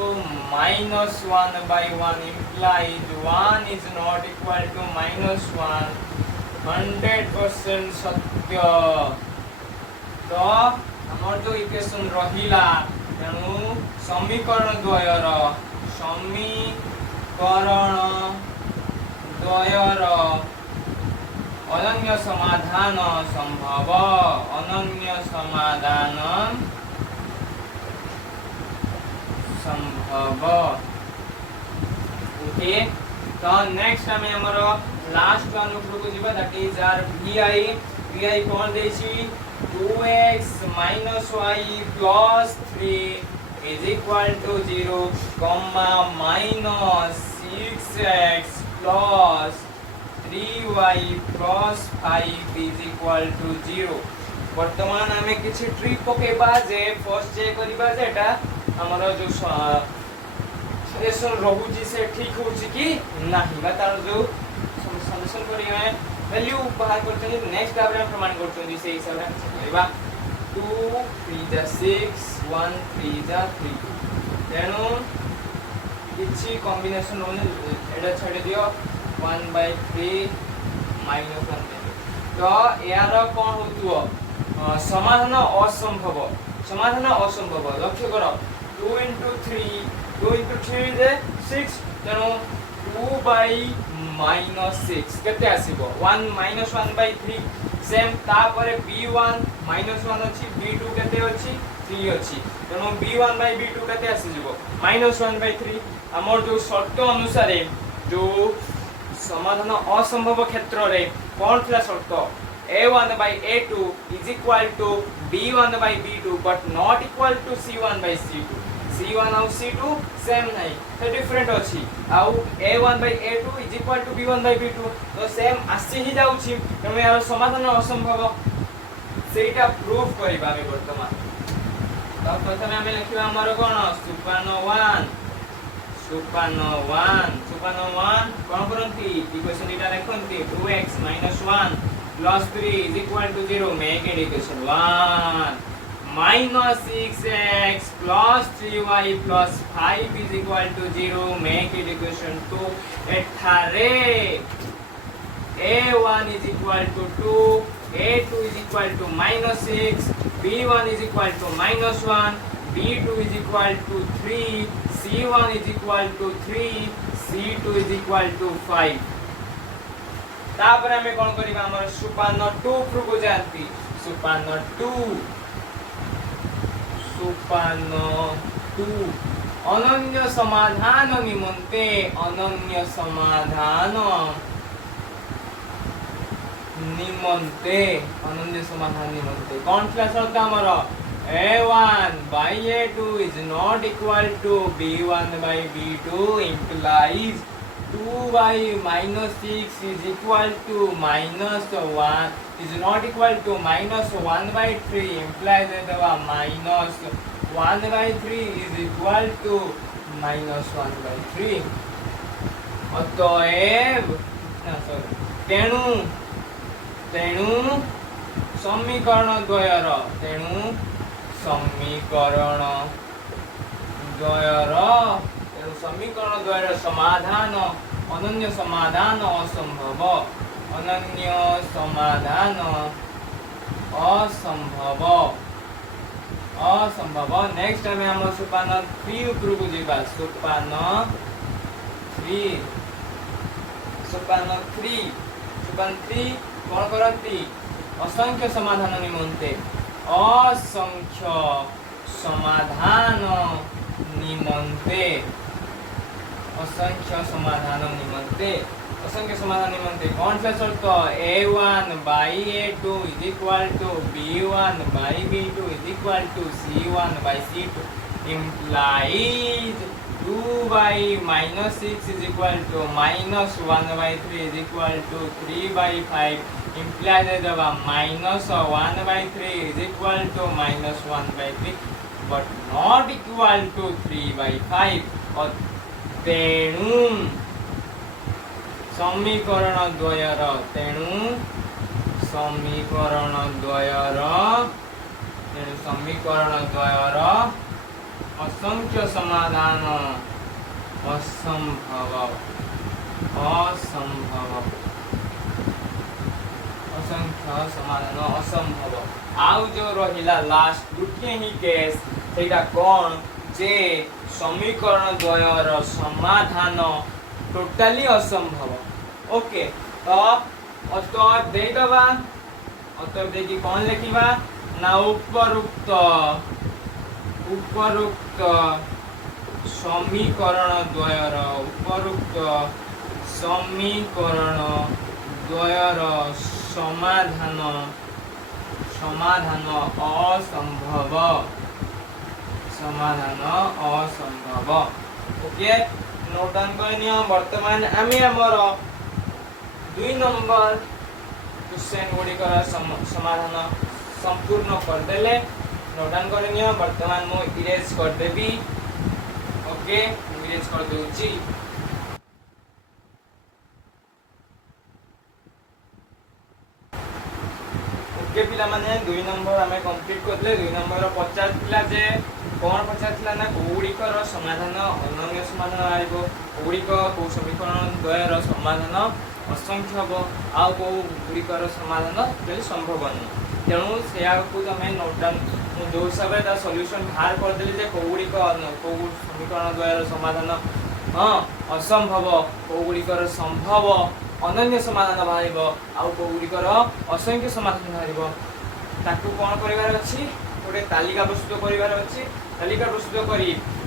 -1 by 1 implies 1 is not equal to -1 100% सत्य तो हमर जो इक्वेशन रहिला तेनु समीकरण द्वयर अनन्य समाधान संभव ओके तो नेक्स्ट हमें हमर लास्ट वन उपरको जिबा दैट इज आर vi कोन देछि 2x - y + 3 is equal to 0 comma -6x + 3y 3y plus 5 is equal to 0 वर्तमान आमे किछि ट्री पकेबा जे फर्स्ट चेक करिबा जे एटा हमर जो सजेशन रहूची से ठीक होची कि नाही बा तार जो सजेशन करिया वैल्यू बाहर करते नेक्स्ट आपरे प्रमाण करते से हिसाब रे करिबा 2 3 जा 6 1 3 जा 3 तेनु किछि कॉम्बिनेशन होने एडा छाडी दियो 1/3 -1 तो यार कोन होतुओ समाधान असंभव लक्ष्य करो 2 into 3 जे 6 तेनु 2/-6 केते आसीबो 1 -1/3 सेम तापरे b1 -1 अछि b2 केते अछि 3 अछि तेनु b1/b2 केते आसी जिवो -1/3 हमर जो शर्त अनुसार जो समाधान असंभव क्षेत्र रे कोन थिला शर्त a1/a2 is equal to b1/b2 but not equal to c1/c2 c1 और c2 सेम नहीं तो डिफरेंट अछि आउ a1/a2 is equal to b1/b2 तो सेम आसी ही जाउछि तमे यार समाधान असंभव सेटा प्रूफ करबा बे वर्तमान तो प्रथमे हम लिखिबा हमर कोन सुपानो 1 कोन करंती इक्वेशन इटा रखंती 2x - 1 plus 3 is equal to 0 make it equation 1 minus 6x plus 3y plus 5 is equal to 0 make it equation 2 एठारे a1 is equal to 2 a2 is equal to -6 b1 is equal to -1 b2 is equal to 3 c1 is equal to 3 c2 is equal to 5 तापर हमें कोन करिबा हमर सुपानो 2 proof हो जानती सुपानो 2 अनन्य समाधान निमंते कोन class होता हमर a1/a2 is not equal to b1/b2 implies 2/-6 is equal to -1 is not equal to -1/3 implies that -1/3 is equal to -1/3 अतएव तेणु समीकरण द्वयर समाधान अनन्य समाधान असंभव नेक्स्ट टाइम हम सोपान 3 ऊपर को जेबा सोपान 3 कोन करंती असंख्य समाधान निमंते असंख्य समाधान कौन सा शर्त a1/a2 is equal to b1/b2 is equal to c1/c2 implies 2/-6 is equal to -1/3 is equal to 3/5 implies that -1/3 is equal to -1/3 but not equal to 3/5 और तेणु समीकरण द्वयर असंख्य समाधान असंभव आउ जो रहिला लास्ट दुटिए ही केस सेटा कोन जे समीकरण द्वयर समाधान टोटली असंभव ओके तो अतः देदबा अतः देखि कोन लिखिबा ना उपरोक्त समीकरण द्वयर समाधान असंभव ओके नोट डाउन करनियो वर्तमान आमे हमर दुई नंबर क्वेश्चन गुड़िकर समाधान संपूर्ण करदेले नोट डाउन करनियो वर्तमान मु इरेज करदेबी ओके इरेज कर दूची ओके पिला माने दुई नंबर आमे कंप्लीट करले दुई नंबर पचार पिला जे कौन पचार ना गुड़िकर समाधान अनन्य समाधान आइबो गुड़िक को समीकरण द्वयर समाधान असंख्य हम आउ कौ गुड़िकर समाधान संभव नहीं तेणु से तुम नोट डाउन जो हिसाब से सल्यूशन बाहर करदेली जे कौगुड़िक कौ समीकरण द्वयर समाधान हाँ असंभव कौगुड़िकर संभव अनन्य समाधान बाहर आउ कौगुड़िकर असंख्य समाधान बाहर कौन कर गोटे तालिका प्रस्तुत कर तालिका प्रस्तुत कर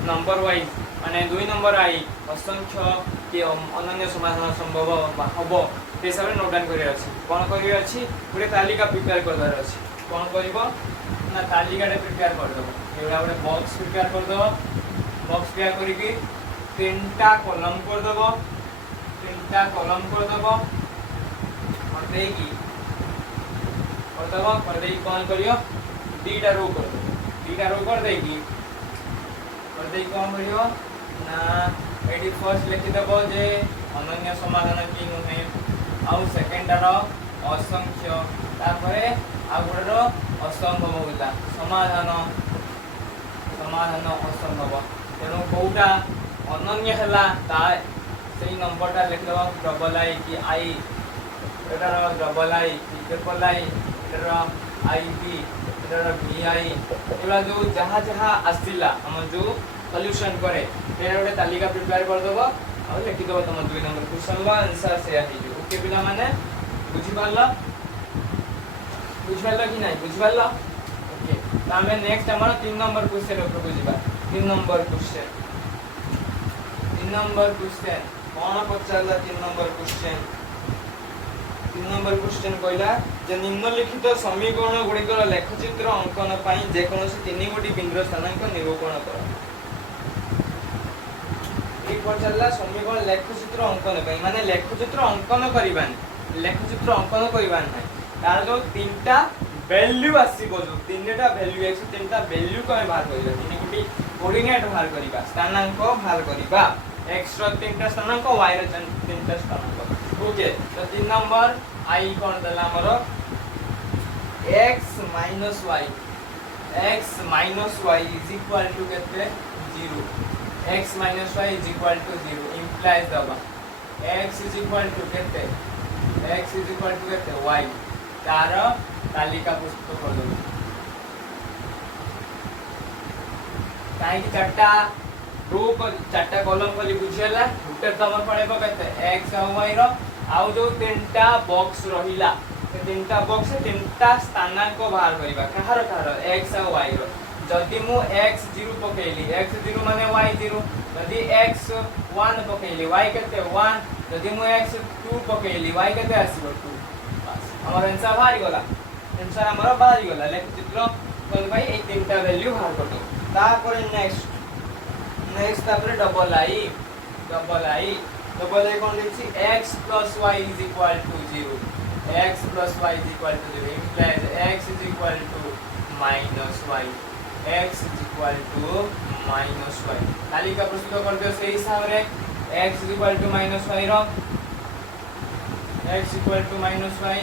नंबर वाइज माने दुई नंबर आई असंख्य कि अनन्य समाधान संभव हम हिसाब से नोट डाउन कर कौन कर गोटे तालिका प्रिपेयर कर कौन कर ना तालिका प्रिपेयर करदेव ये गोटे बॉक्स प्रिपेयर करदेव बॉक्स प्रिपेयर करके तीनटा कलम करदेव तीनटा कलम करदेव करदे कौन कर दीटा रो कर दीटा रो कर कौन कर ना ये फर्स्ट लिखिदेव जे अनन्य समाधान कि नुहे आउ सेकेंडार असंख्य तापर आ गोटे असंभव होता समाधान समाधान असंभव तेणु कौटा अनन्य है से नंबरटा लिखिदेव डबल आई कि आई एटार डबल आई ट्रिपल आई एटार आई बी एटार बी आई एगुला जो जहाँ जहाँ आसला आम जो सल्यूशन करे गोटे तालिका प्रिपेयर करदेव और लिखिदेव तुम दुई नंबर क्वेश्चन आंसर से ओके पिला माने बुझिपारल बुझिपारल कि नहीं बुझिपारल ओके तो आम नेक्स्ट आम 3 नंबर क्वेश्चन उपरको जीवा 3 नंबर क्वेश्चन कौन पचारला 3 नंबर क्वेश्चन 3 नंबर क्वेश्चन कहला जे निम्नलिखित समीकरण गुड़िकर लेखचित्र अंकन पाई जेकोसी 3 गोटी बिंदुर स्थानांक निरूपण कर पचारा समीकरण लेखचित्र अंकन माने लेखचित्र अंकन करवानी लेखचित्र अंकन करवानी ना तार जो 3टा वैल्यू आसो जो 3टा वैल्यू एक्स 3टा वैल्यू को बाहर करवा 3 गोटी कोऑर्डिनेट बाहर करवा स्थानांक बाहर करवा एक्स रो 3टा स्थानांक वाई रो 3टा स्थानांक ओके तो 3 नंबर आई कोन दला हमर x minus y is equal to केते 0 x minus y is equal to 0 implies दबा x is equal to केते y तार तालिका प्रस्तुत कर दो काहे कि चारटा रो पर चारटा कॉलम वाली बुझियला गुटे तमर पड़ेबो केते x और y रो आउ जो तीनटा बॉक्स रहिला से तीनटा बॉक्स से तीनटा स्थानांक बाहर करबा कहार x और y रो जदि मु x 0 पकेली x 0 माने y 0 जदि x 1 पकेली y केते 1 जदि मु x 2 पकेली y केते आसीबो 2 बस हमर आंसर बाहर गला आंसर हमर बाहर गला लेख चित्र कोन भाई ए तीनटा वैल्यू बाहर कर दो तापर नेक्स्ट तापर डबल आई कोन लिखि x + y = 0 x + y = 0 implies x is equal to -y x is equal to -y तालिका प्रस्तुत कर दियो से हिसाब रे x is equal to -y row x equal to -y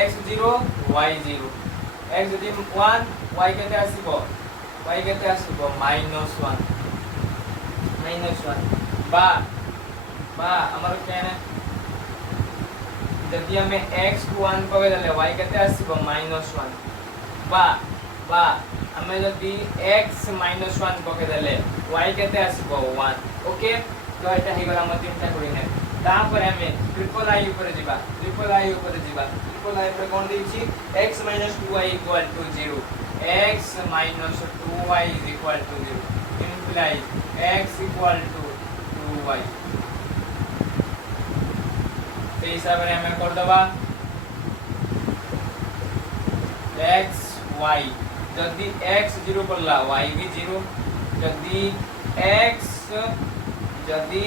x 0 y 0 x जदि 1 y केते आसीबो -1 बा हमर केने जदि हमें x को 1 पके देले y केते आसीबो -1 बा हमें जदि x -1 पके देले y केते आसीबो 1 ओके तो एटा हे गला हम तीनटा कोऑर्डिनेट तापर हमें ट्रिपल आई ऊपर जीवा ट्रिपल आई पर कोन देछि x - 2y = 0 x - 2y = 0 implies x equal to 2y से हिसाब रे हमें कर दबा x y जदि x 0 पड़ला y भी 0 जदि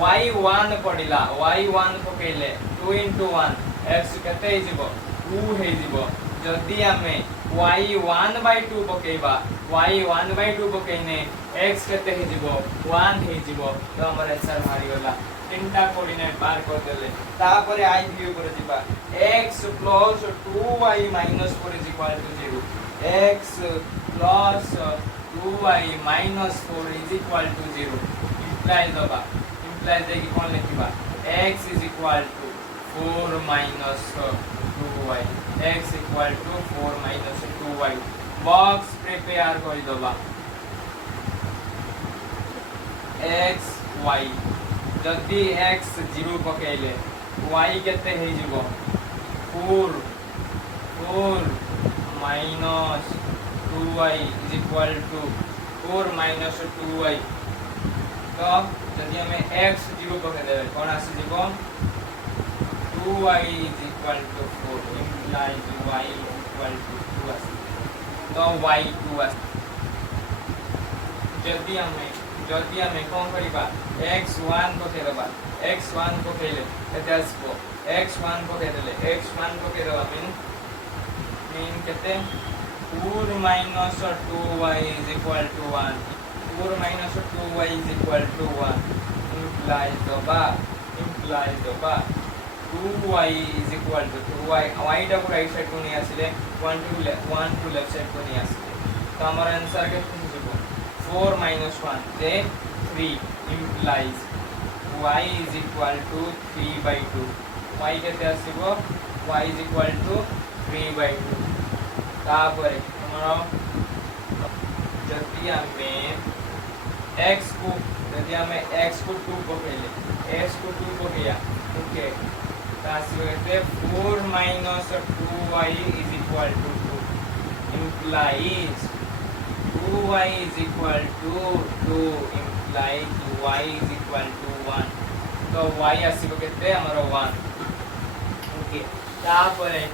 y1 पड़िला y1 पकेले 2 into 1 x केते हे जिवो 2 हे जिवो जदी हमें y1/2 पकेबा y1/2 पकेने x केते हे जिवो 1 हे जिवो तो हमर आंसर मारी गला तीनटा कोऑर्डिनेट बार कर देले तापरे i व्यू कर जिबा x plus 2y minus 4 is equal to 0 x plus 2y minus 4 is equal to 0 implies दबा implies देखि कोन लिखिबा x is equal to 4 minus 2y x equal to 4 minus 2y box prepare कर दबा x y जदी x 0 पकेले y केते हे जिवो 4 minus 2y is equal to 4 minus 2y तो जदी हमें x 0 पके देबे कोन आसी जिवो 2y is equal to 4 implies y equal to 2 आसी तो y 2 आसी जदी हमें कोन करिबा x1 पके देबा x1 पकेले केते आसबो x1 पके देले x1 पके देबा मीन केते 4 minus 2y is equal to 1 4 minus 2y is equal to 1 implies दबा 2y is equal to 2y y टा को राइट साइड को नहीं आसिले 1 to लेफ्ट साइड को नहीं आसिले तो हमारा आंसर केते हिजबो 4 minus 1 J 3 implies y is equal to 3/2 y केते आसीबो y is equal to 3/2 तापरे हमरा जदी हमें x को 2 पकेले x को 2 पकेया okay तासिबे 4 minus 2y is equal to 2 implies 2y is equal to 2 implies y is equal to 1 तो y आसीबो केते हमरो 1 ओके तापरे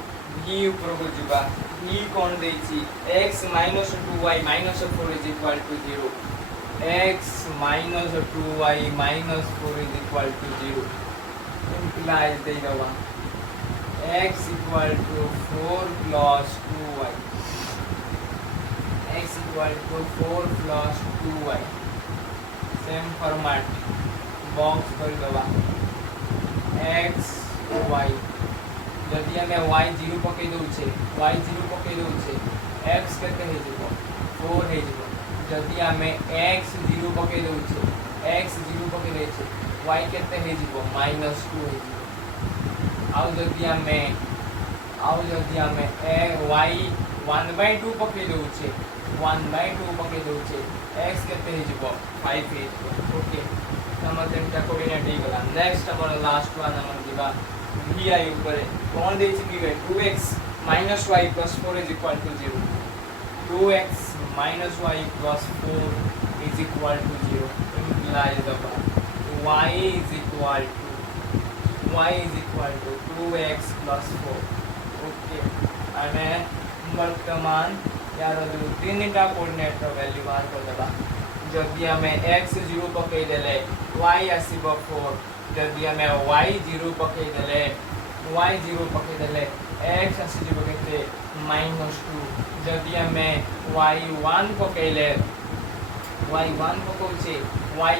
v ऊपर को जिबा v कोन देछि x minus 2y minus 4 is equal to 0 x minus 2y minus 4 is equal to 0 implies देगा x equal to 4 plus 2y x equal to 4 plus 2y same format box कर दबा x y जदी हमें y 0 पके दउछे x केते हे जिवो 4 हे जिवो जदी हमें x 0 पके दउछे x 0 पके देछे y केते हे जिवो -2 हे जिवो आउ जदी हमें y 1/2 पके दउछे 1/2 पके दउछे x केते हे जिवो 5 हे जिवो ओके हमर तीनटा कोऑर्डिनेट हे गला नेक्स्ट हमर लास्ट वन हमर दिबा vi ऊपर कोन देछि कि 2x minus y plus 4 is equal to 0 2x minus y plus 4 is equal to 0 implies the y is equal to 2x plus 4 okay आने वर्तमान यार जो तीनटा कोऑर्डिनेट रो वैल्यू बाहर कर देबा जदी हमें x 0 पके देले y आसीबो 4 जदी हमें y 0 पके देले x आसीबो केते -2 जदी हमें y1 पकेले y1 पकोचे y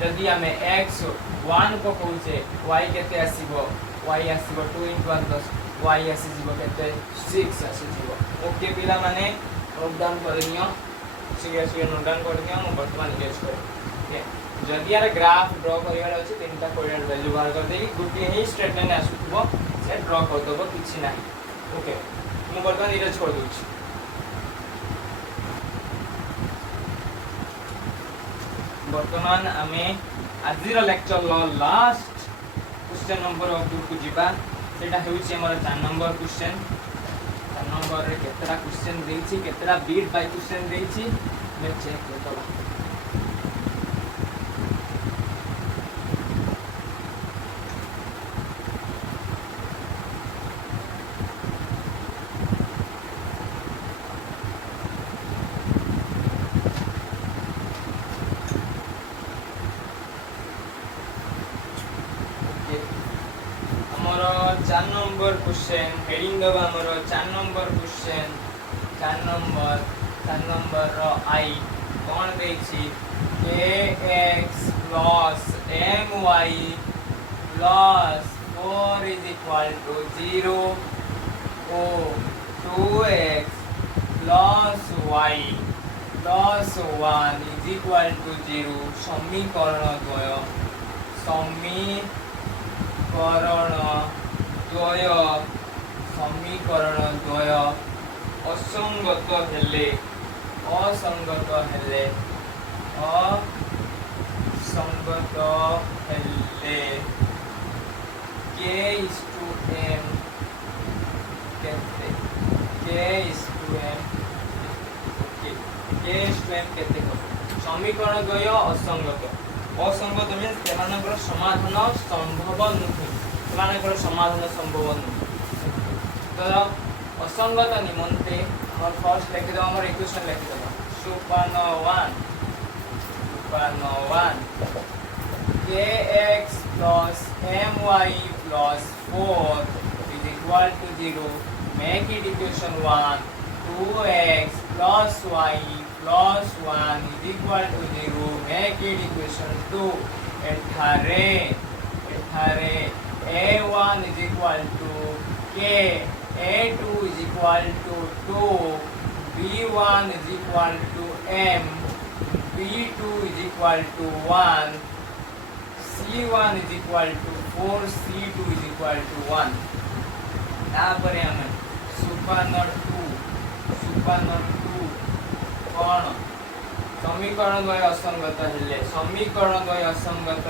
जदी हमें x 1 पकोचे y केते आसीबो y आसीबो 2 into 1 plus y आसीबो केते 6 आसीबो ओके पिला माने नोट डाउन करनियो सीरियसली नोट डाउन करनियो हम वर्तमान गेस कर जदी यार ग्राफ ड्रा करिवार अछि तीनटा कोऑर्डिनेट वैल्यू बाहर कर देकी गुटी ही स्ट्रेट लाइन आसुथबो से ड्रा कर दबो किछि नाही ओके मु वर्तमान इरेज कर दोछि वर्तमान हमें आजिर lecture last question number of book को जिबा सेटा हेउछि हमर 4 नंबर क्वेश्चन 4 नंबर रे केतरा क्वेश्चन देछि केतरा बीट बाय क्वेश्चन देछि मैं चेक करतबा चार नंबर क्वेश्चन हेडिंग दबा हमरो चार नंबर क्वेश्चन चार नंबर रो आई कौन देछि kx plus my plus 4 is equal to 0 o 2x plus y plus 1 is equal to 0 समीकरण द्वय असंगत हेले k is to m केते k is to m केते समीकरण द्वय असंगत मीन्स सेमानकर समाधान संभव नुहे तो असंगत निमंते हमर फर्स्ट लिखि दो हमर इक्वेशन लिखि दो सुपरनो 1 kx plus my plus 4 is equal to 0 make it equation 1 2x plus y plus 1 is equal to 0 make it equation 2 एठारे a1 is equal to k a2 is equal to 2 b1 is equal to m b2 is equal to 1 c1 is equal to 4 c2 is equal to 1 तापरे हमें super 2 कोन समीकरण द्वय असंगत हेले समीकरण द्वय असंगत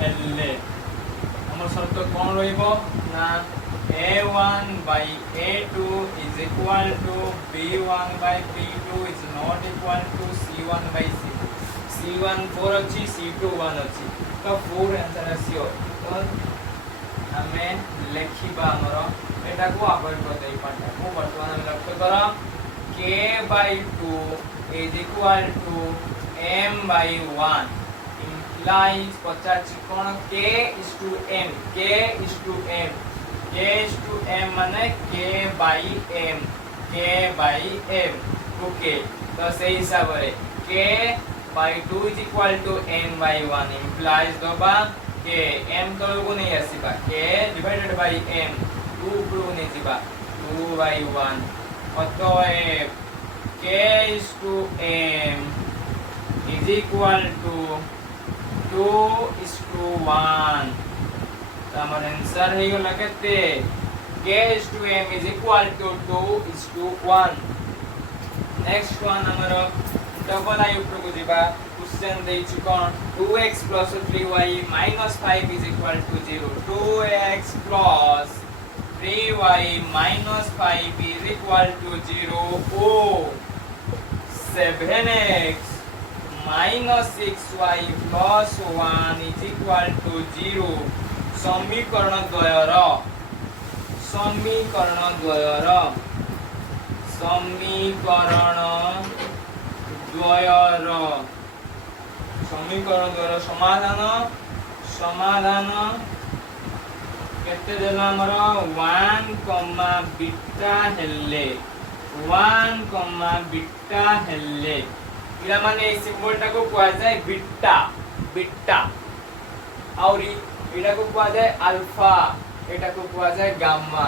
हेले हमर शर्त कोन रहइबो ना a1 by a2 is equal to b1 by b2 is not equal to c1 by c2 c1 4 अछि c2 1 अछि तो 4 आंसर आसियो तो हमें लेखिबा हमर एटा को अवॉइड कर देई पाटा को वर्तमान हम लक्ष्य कर k by 2 is equal to m by 1 implies पचाची कोन k is to m माने k by m ओके तो सही हिसाब रे k by 2 is equal to m by 1 implies दोबा k m तो को नहीं आसीबा k divided by m 2 को नहीं जीबा 2 by 1 अतः k is to m is equal to 2 is to 1 तो हमारा आंसर है यो लगते k is to m is equal to 2 is to 1 next one हमारा डबल आई ऊपर को जीवा question they cone 2x plus 3y minus 5 is equal to 0 2x plus 3y minus 5 is equal to 0 o 7x minus 6y plus 1 is equal to 0 समीकरण द्वयर समीकरण द्वयर समाधान समाधान केते देला हमर 1 बीटा हेले 1 बीटा हेले इला माने ए सिंबल टा को कुआ जाय बीटा बीटा और इला को कुआ जाय अल्फा एटा को कुआ जाय गामा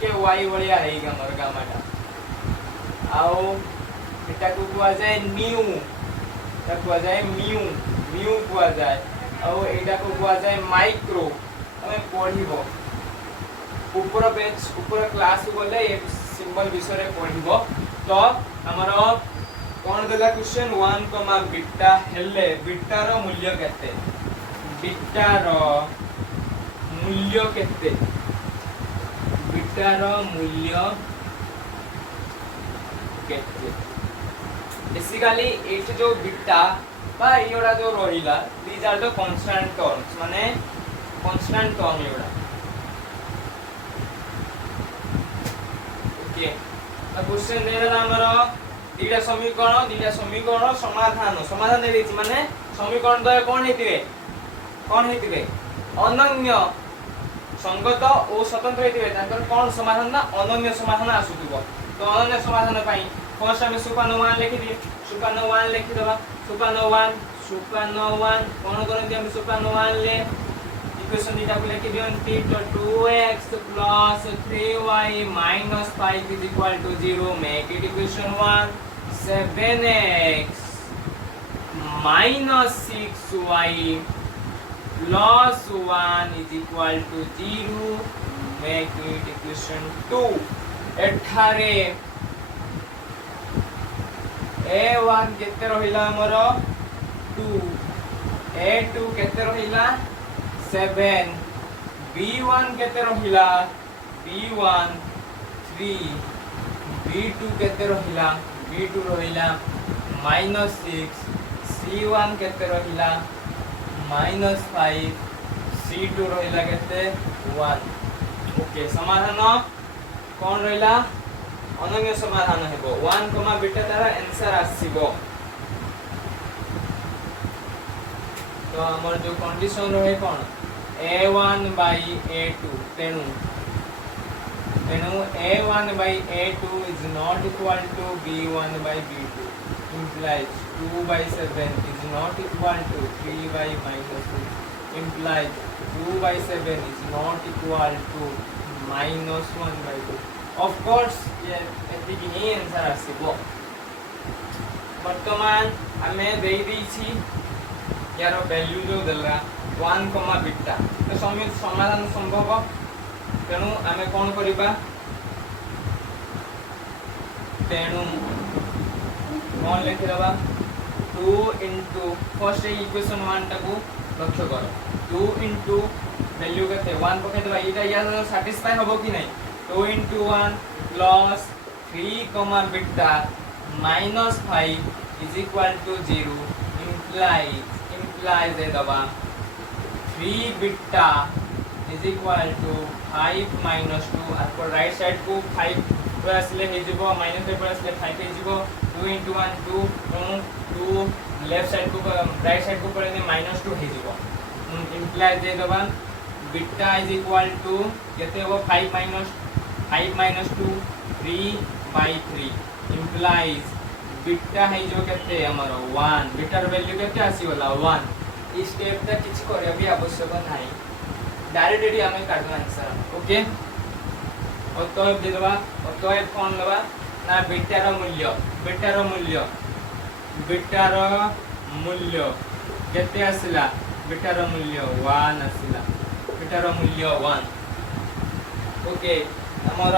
के y वलिया है हमर गामाटा आओ एटा को कुआ जाय न्यू एटा कुआ जाय म्यू म्यू कुआ जाय आओ एटा को कुआ जाय माइक्रो हमें पढिबो ऊपर पेज ऊपर क्लास बोले ये सिंबल विषय रे पढिबो तो हमर कोन देला क्वेश्चन 1 बीटा हेले बीटा रो मूल्य केते बीटा रो मूल्य केते बीटा रो मूल्य केते बेसिकली एट जो बीटा बा एयोडा जो रहिला these are the constant terms माने कांस्टेंट टर्म एयोडा ओके क्वेश्चन देला हमर दीटा समीकरण समाधान दे देछि माने समीकरण द्वय कोन हेतिबे अनन्य संगत और स्वतंत्र हेतिबे ताकर कोन समाधान ना अनन्य समाधान आसुतिबो। तो अनन्य समाधान पई फर्स्ट हम सुपानो 1 लिखि दिए सुपानो 1 लिखि दबा सुपानो 1 कोन करन हम सुपानो 1 ले इक्वेशन दीटा को लिखि दियंती तो 2x plus 3y minus 5 is equal to 0 make it equation 1 7x minus 6y plus 1 is equal to 0 make it equation 2 एठारे a1 केते रहिला हमर 2 a2 केते रहिला 7 b1 केते रहिला b1 3 b2 केते रहिला b2 रहिला -6 c1 केते रहिला -5 c2 रहिला केते 1। ओके समाधान कोन रहिला अनन्य समाधान हेबो 1 बीटा तार आंसर आसीबो। तो हमर जो कंडीशन रहे कोन a1 by a2 तेनु a1 by a2 is not equal to b1 by b2 implies 2 by 7 is not equal to 3 by -2 implies 2 by 7 is not equal to -1 by 2। of course ये एतिकी ही answer आसीबो। वर्तमान हमें दे दैछि यार value जो देला 1 beta तो समाधान संभव तेणु आम कौन करिबा तेणु कौन लिखि दबा 2 into फर्स्ट इक्वेशन 1 टाको लक्ष्य कर 2 into वैल्यू केते 1 पके दबा इटा या सैटिस्फाई होबो कि नहीं 2 into 1 plus 3 beta -5 is equal to 0 implies दे दबा 3 beta is equal to 5 minus 2 आपको राइट साइड को 5 पर असले हे जिवो माइनस पर असले 5 हे जिवो 2 into 1 2 लेफ्ट साइड को राइट साइड को पड़े -2 हे जिवो इंप्लाइज दे दबा बीटा इज इक्वल टू केते हो 5 minus 2 3/3 इंप्लाइज बीटा है जो केते हमर 1 बीटा र वैल्यू केते आसी वाला 1 इस स्टेप ता किछ करे भी आवश्यक नाही डायरेक्ट एडी हमें काढू आंसर। ओके अतएव दे दबा अतएव कोन लबा ना बीटा र मूल्य केते आसिला बीटा र मूल्य 1 आसिला बीटा र मूल्य 1। ओके हमर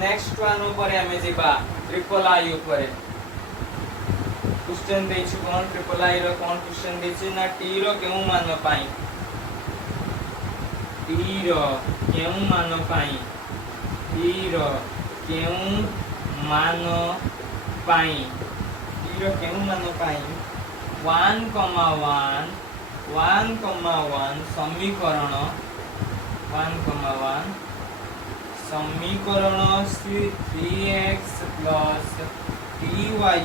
नेक्स्ट वन ऊपर हमें जेबा ट्रिपल आई ऊपर क्वेश्चन देछि कोन triple I row cone question देछि ना t रो केउ मान पाई t रो केउ मान पाई 1,1 समीकरण 3x plus 3y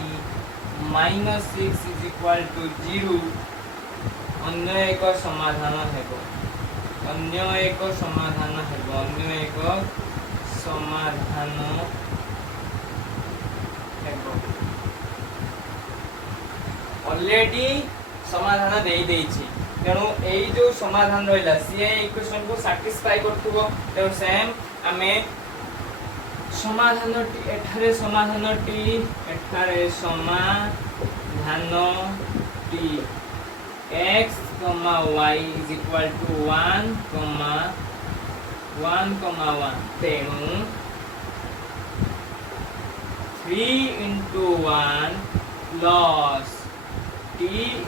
minus 6 is equal to 0 अन्य एक समाधान हेबो ऑलरेडी समाधान दे देछि तेणु एई जो समाधान रहला सी इक्वेशन को सैटिस्फाई करथुबो तेणु सेम आमे समाधान T x, y is equal to 1, 1 तेणु 3 into 1 plus t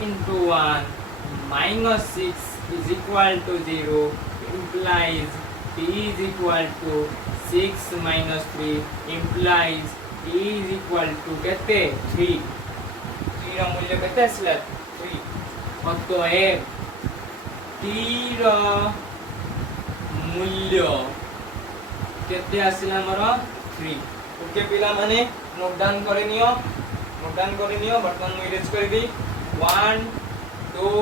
into 1 minus 6 is equal to 0 implies t is equal to 6 minus 3 implies t is equal to केते 3 ର मूल्य केते आसला 3 अतएव t ର मूल्य केते आसला हमर 3 ओके पिला माने नोट डाउन कर नियो बर्तन मु इरेज कर दी 1 2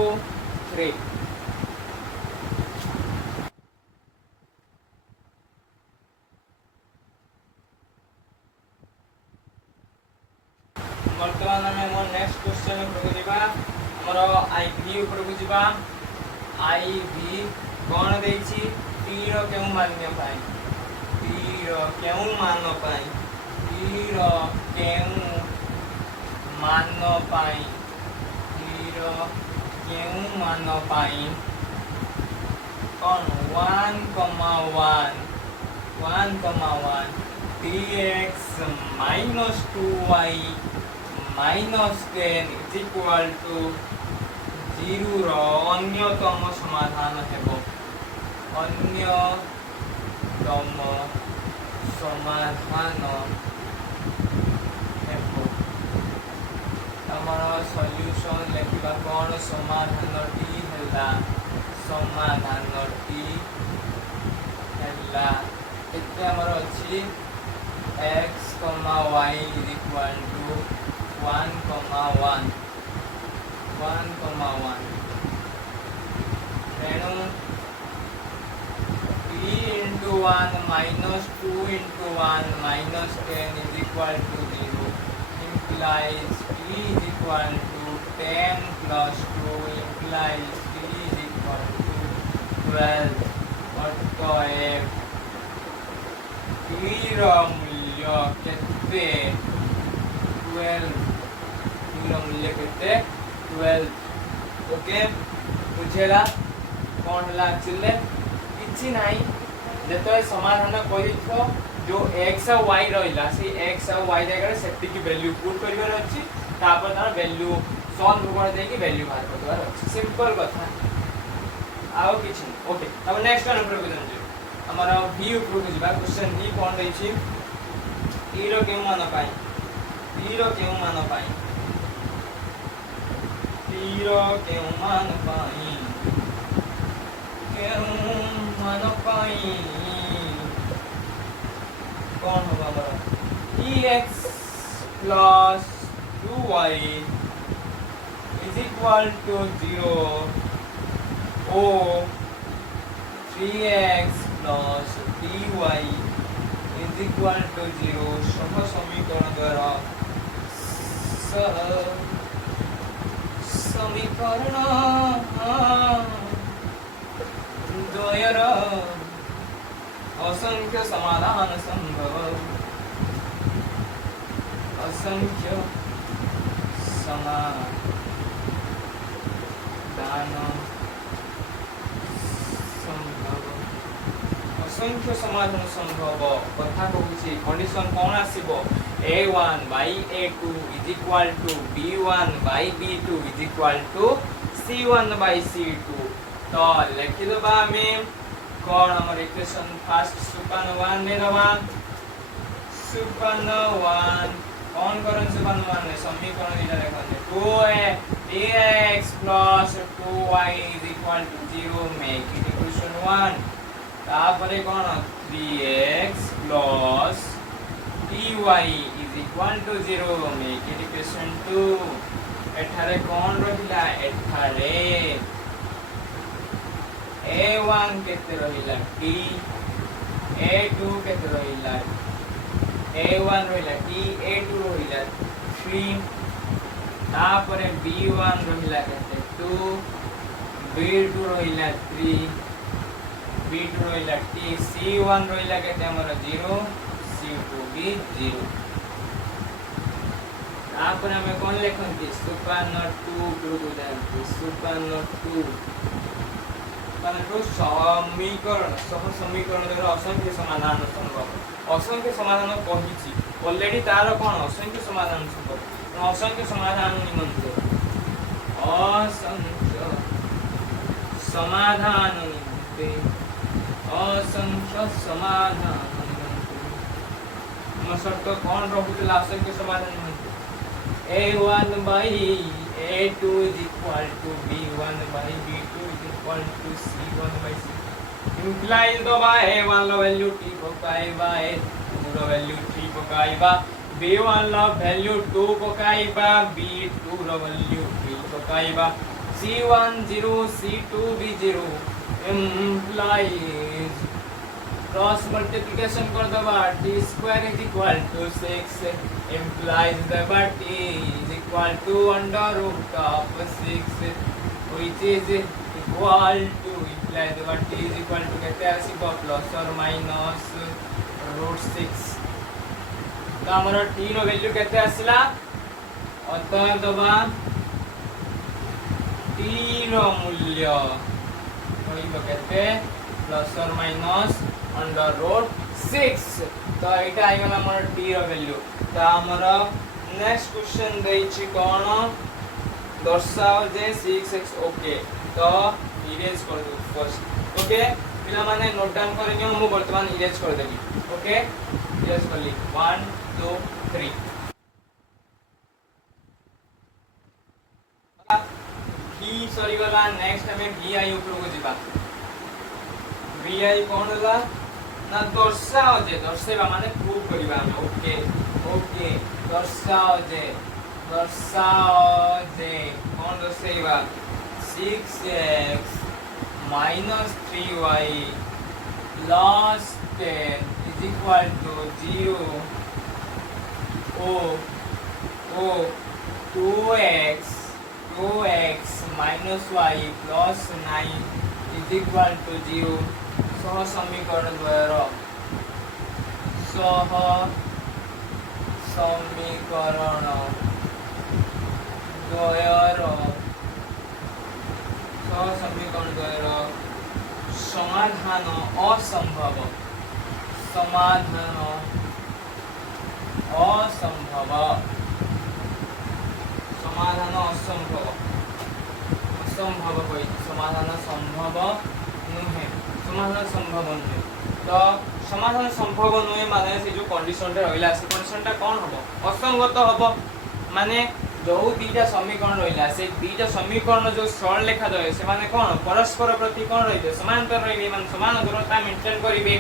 3 वर्तमान में मोर नेक्स्ट क्वेश्चन ऊपर जीवा हमर आईवी ऊपर को जीवा आईवी कोन देछि टी रो केउ मान्य पाई टी रो केउ मान पाई टी रो केउ मान पाई टी रो केउ मान पाई कोन 1,1 tx minus 2y minus 10 is equal to 0 रो अन्यतम समाधान हेबो अन्यतम समाधान हेबो हमर सॉल्यूशन लेखिबा कोन समाधानटी हेला समाधानटी हेला एते हमर अछि x, y is equal to 1,1 तेणु t into 1 minus 2 into 1 minus 10 is equal to 0 implies t is equal to 10 plus 2 implies t is equal to 12 अतएव t रो मूल्य केते 12 t रो मूल्य केते 12 ओके बुझेला कोन हला एक्चुअली किछि नाही जेतो समाधान करिथो जो x और y रहिला से x और y जगह सेफ्टी की वैल्यू पुट करिवर अछि तापर तार वैल्यू सॉल्व कर दे की वैल्यू बाहर करवार अछि सिंपल कथा आओ किछि ओके अब नेक्स्ट वन ऊपर को जाउ हमारा v ऊपर को जिबा क्वेश्चन v कोन दै छी t रो केउ मान पाई t रो केउ मान पाई t रो केउ मान पाई केउ मान पाई कौन होगा हमारा ex plus 2y is equal to 0 o 3x plus dy is equal to 0 सह समीकरण द्वारा समीकरण द्वयर असंख्य समाधान संभव असंख्य समाधान संभव असंख्य समाधान संभव कथा कहूची कंडीशन कौन आसीबो a1 by a2 is equal to b1 by b2 is equal to c1 by c2 तो लिखि दबा हमें कौन हमारे इक्वेशन फर्स्ट सुपन 1 ले दबा सुपन 1 कौन करन सुपन 1 ने समीकरण दिला देखन 2x plus 2y is equal to 0 make it equation 1 तापरे कौन 3x plus dy is equal to 0 make it equation 2 एठारे कौन रहिला एठारे a1 केते रहिला t a2 केते रहिला a1 रहिला t a2 रहिला 3 तापरे b1 रहिला केते 2 b2 रहिला 3 b2 रहिला t c1 रहिला केते हमर 0 c2 भी 0 तापरे हमें कोन लेखन की सुपन 2 गुरु जानते सुपन 2 तो समीकरण सह समीकरण द्वारा असंख्य समाधान संभव असंख्य समाधान कहिछि ऑलरेडी तार कोन असंख्य समाधान संभव असंख्य समाधान निमंत्रण असंख्य समाधान निमंत्रण असंख्य समाधान निमंत्रण शर्त कोन रहुतला असंख्य समाधान निमंत्रण a1 by a2 is equal to b1 by b2 is equal to c1 by c implies the by a1 value t पकाई by a2 value 3 पकाइबा b1 ର value 2 पकाइबा b2 ର value 3 पकाइबा c1 0 c2 भी 0 implies क्रॉस मल्टीप्लिकेशन कर दबा t square is equal to 6 implies दबा t is equal to under root of 6 which is equal to implies दबा t is equal to केते आसीबो plus और minus root 6 तो हमर t रो value केते आसिला अतः दबा t रो मूल्य होइबो केते प्लस और माइनस अंडर रूट 6 तो एटा आइ गला हमर t रो वैल्यू तो हमर नेक्स्ट क्वेश्चन दैछि कोन दर्शाओ जे 6x ओके तो इरेज कर दो फर्स्ट ओके पिला माने नोट डाउन करियो मु वर्तमान इरेज कर देबी ओके इरेज करली 1 2 3 ही सरी गला नेक्स्ट हमें vi ऊपर को जिबा vi कोन होला ना दर्शाओ जे दर्शेबा माने प्रूव करिबा हम okay okay दर्शाओ J cone दर्शेबा 6x minus 3y plus 10 is equal to 0 o 2x minus y plus 9 is equal to 0 सह समीकरण द्वयर समीकरण द्वयर समाधान असंभव संभव नुहे तो समाधान संभव नुहे माने से जो कंडीशन रे रहिला से कंडीशन टा कोन हबो असंगत हबो माने जो दीटा समीकरण रहिला से दीटा समीकरण जो सरल लेखा दय से माने कोन परस्पर प्रति कोन रहिबे समांतर रहिबे माने समान दूरता मेंटेन करिवे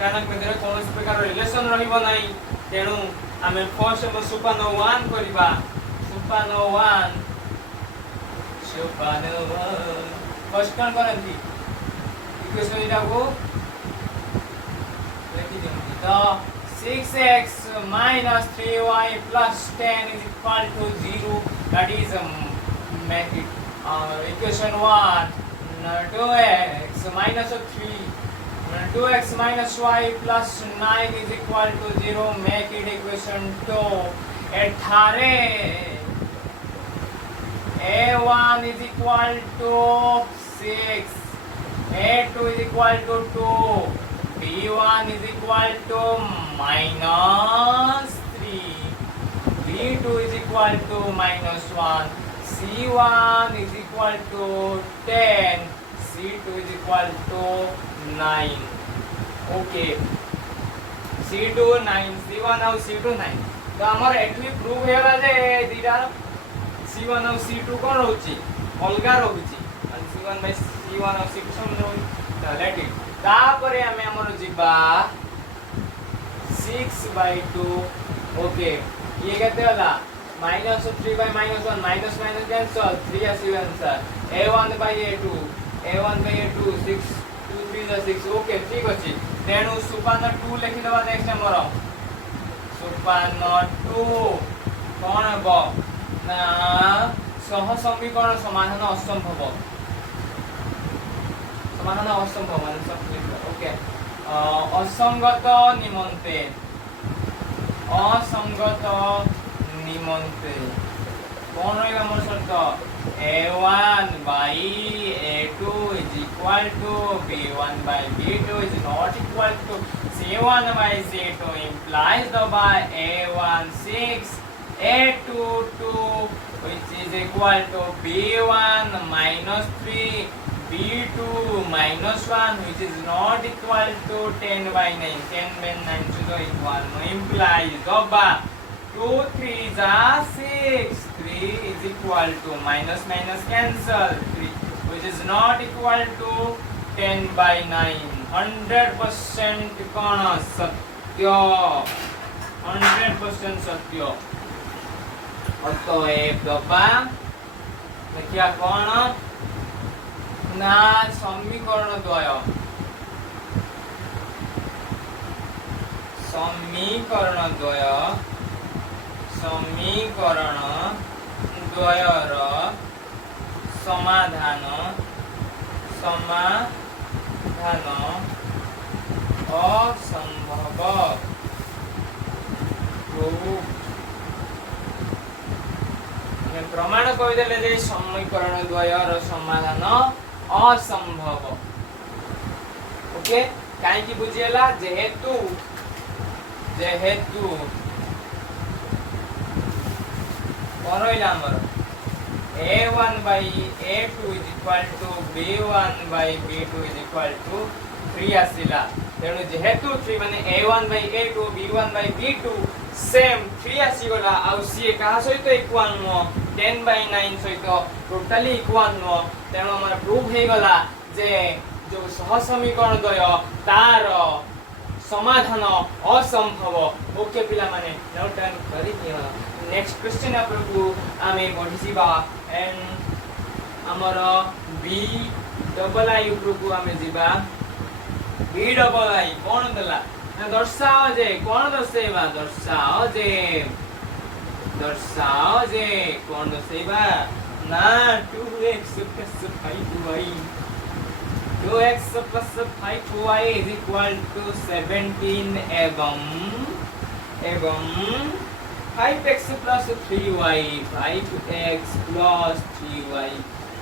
कारण केदरे कोन प्रकार रिलेशन रहिबो नाही तेनु आमे फर्स्ट सुपान 1 करिबा सुपान 1 फर्स्ट कोन करंती इक्वेशन इटा को लिखि दियंती तो 6x minus 3y plus 10 is equal to 0 that is make it equation 1 2x minus 3 2x minus y plus 9 is equal to 0 make it equation 2 एठारे a1 is equal to 6 a2 is equal to 2 b1 is equal to minus 3 b2 is equal to minus 1 c1 is equal to 10 c2 is equal to 9 okay c2 9 c1 और c2 9 तो हमर एटली prove हेला जे दीटा c1 और c2 कोन रहउची अलगा रहउची c1 bye c1 और c2 सम रहउची तो let it तापरे हमें हमर जिबा 6/2 ओके ये कहते होला -3 by -1 माइनस माइनस कैंसल 3 आसी answer a1 by a2 6 2 3 6 okay ठीक अछि तेनु सुपान 2 लिखि दबा नेक्स्ट हमर सुपान 2 कोन हबो ना सह समीकरण समाधान असंभव माने सब ओके असंगत निमंते कौन रहेगा मोर शर्त a1 by a2 is equal to b1 by b2 is not equal to c1 by c2 implies the by a1 6 a2 2 which is equal to b1 minus 3 b2 minus 1 which is not equal to 10 by 9 10 by 9 to is 1 implies the by 2 3s are 6 3 is equal to minus minus cancel 3 which is not equal to 10 by 9 100% कौन सत्य 100% सत्य। अतएव दबा देखिया कौन ना समीकरण द्वय द्वयर समाधान असंभव। प्रमाण कहीदेले जे समीकरण द्वयर समाधान असंभव। ओके कहीं बुझीला जेहेतु कौन रहा आमर a1 by a2 is equal to b1 by b2 is equal to 3 आसिला। तेणु जेहेतु 3 माने a1 by a2 b1 by b2 same 3 आसी गला आ सी कहा सहित इक्वल नो 10 by 9 सहित टोटली इक्वल नो। तेणु हमर प्रूफ हे गला जे जो सह समीकरण द्वय तार समाधान असंभव। ओके पिला माने नोट डाउन करी दियो। नेक्स्ट क्वेश्चन आपको आमे बढ़ी जीवा एंड हमर बी डबल आई उपरकू आमे जीवा। बी डबल आई कोन देला दर्शाओ जे कोन दर्शेबा दर्शाओ जे कोन दर्शेबा ना 2x plus 5y 2x plus 5y is equal to 17 एवं 5x plus 3y 5x plus 3y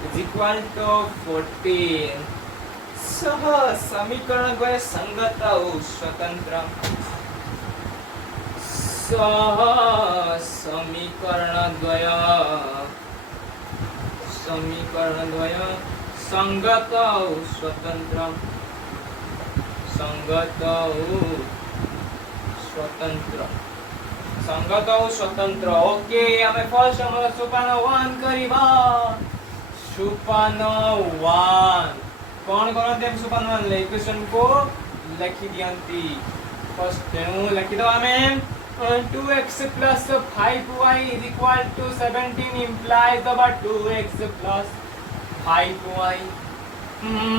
is equal to 14। सह समीकरण द्वय संगत और स्वतंत्र। सह समीकरण द्वय संगत और स्वतंत्र। ओके हमें फर्स्ट हम सोपान 1 करिबा। सोपान 1 कौन करते हम सोपान 1 इक्वेशन को लिखि दियंती। फर्स्ट तेनु लिखि दो हमें 2x plus 5y is equal to 17 implies about 2x plus 5y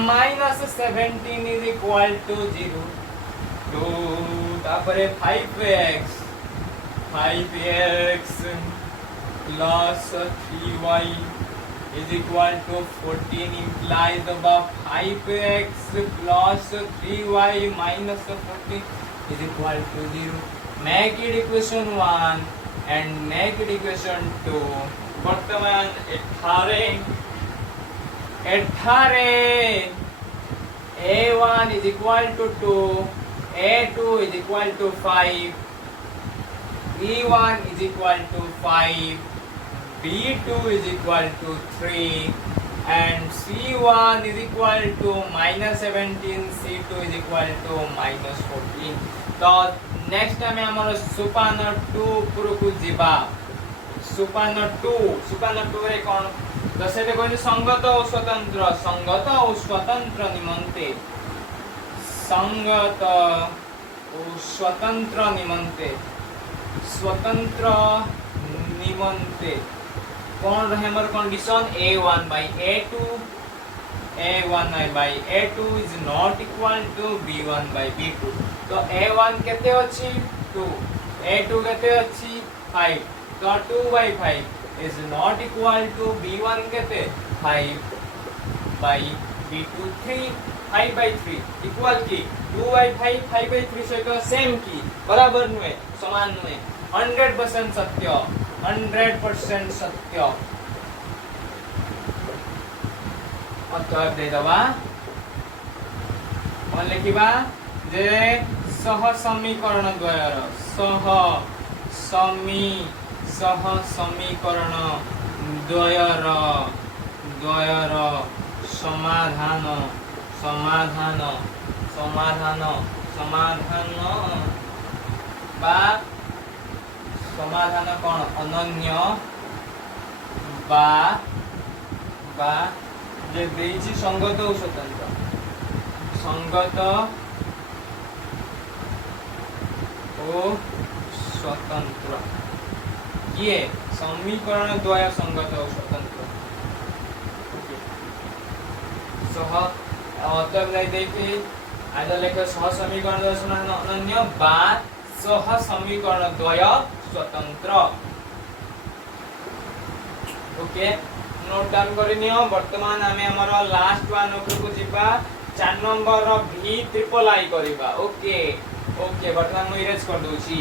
minus 17 is equal to 0 2 तापरे 5x plus 3y is equal to 14 implies about 5x plus 3y minus 14 is equal to 0। make it equation 1 and make it equation 2। वर्तमान एठारे a1 is equal to 2 a2 is equal to 5 b1 is equal to 5 b2 is equal to 3 and c1 is equal to minus 17 c2 is equal to minus 14। तो next time हमर सोपान 2 पुरकु जीवा। सोपान 2 रे कोन दसेते कोन संगत और स्वतंत्र निमंते कौन रहे हमर condition a1 by a2 is not equal to b1 by b2। तो a1 केते अछि 2 a2 केते अछि 5 तो 2 by 5 is not equal to b1 केते 5 by b2 3 5 by 3 इक्वल की 2 by 5 5 by 3 से तो सेम की बराबर नुए समान नुए 100% सत्य 100% सत्य। अतएव दे दबा कौन लिखिबा जे सह समीकरण द्वयर समीकरण द्वयर समाधान बा समाधान कौन अनन्य बा जे देइछि संगत और स्वतंत्र स्वतंत्र किए समीकरण द्वय संगत और स्वतंत्र सह मतलब नहीं देखिए आइदर लेखे सह समीकरण द्वय समान अनन्य बा सह समीकरण द्वय स्वतंत्र ओके नोट डाउन करनियो वर्तमान आमे हमर लास्ट वन उपरको जिबा 4 नंबर रो भी ट्रिपल आई करबा ओके ओके वर्तमान मु इरेज कर दोची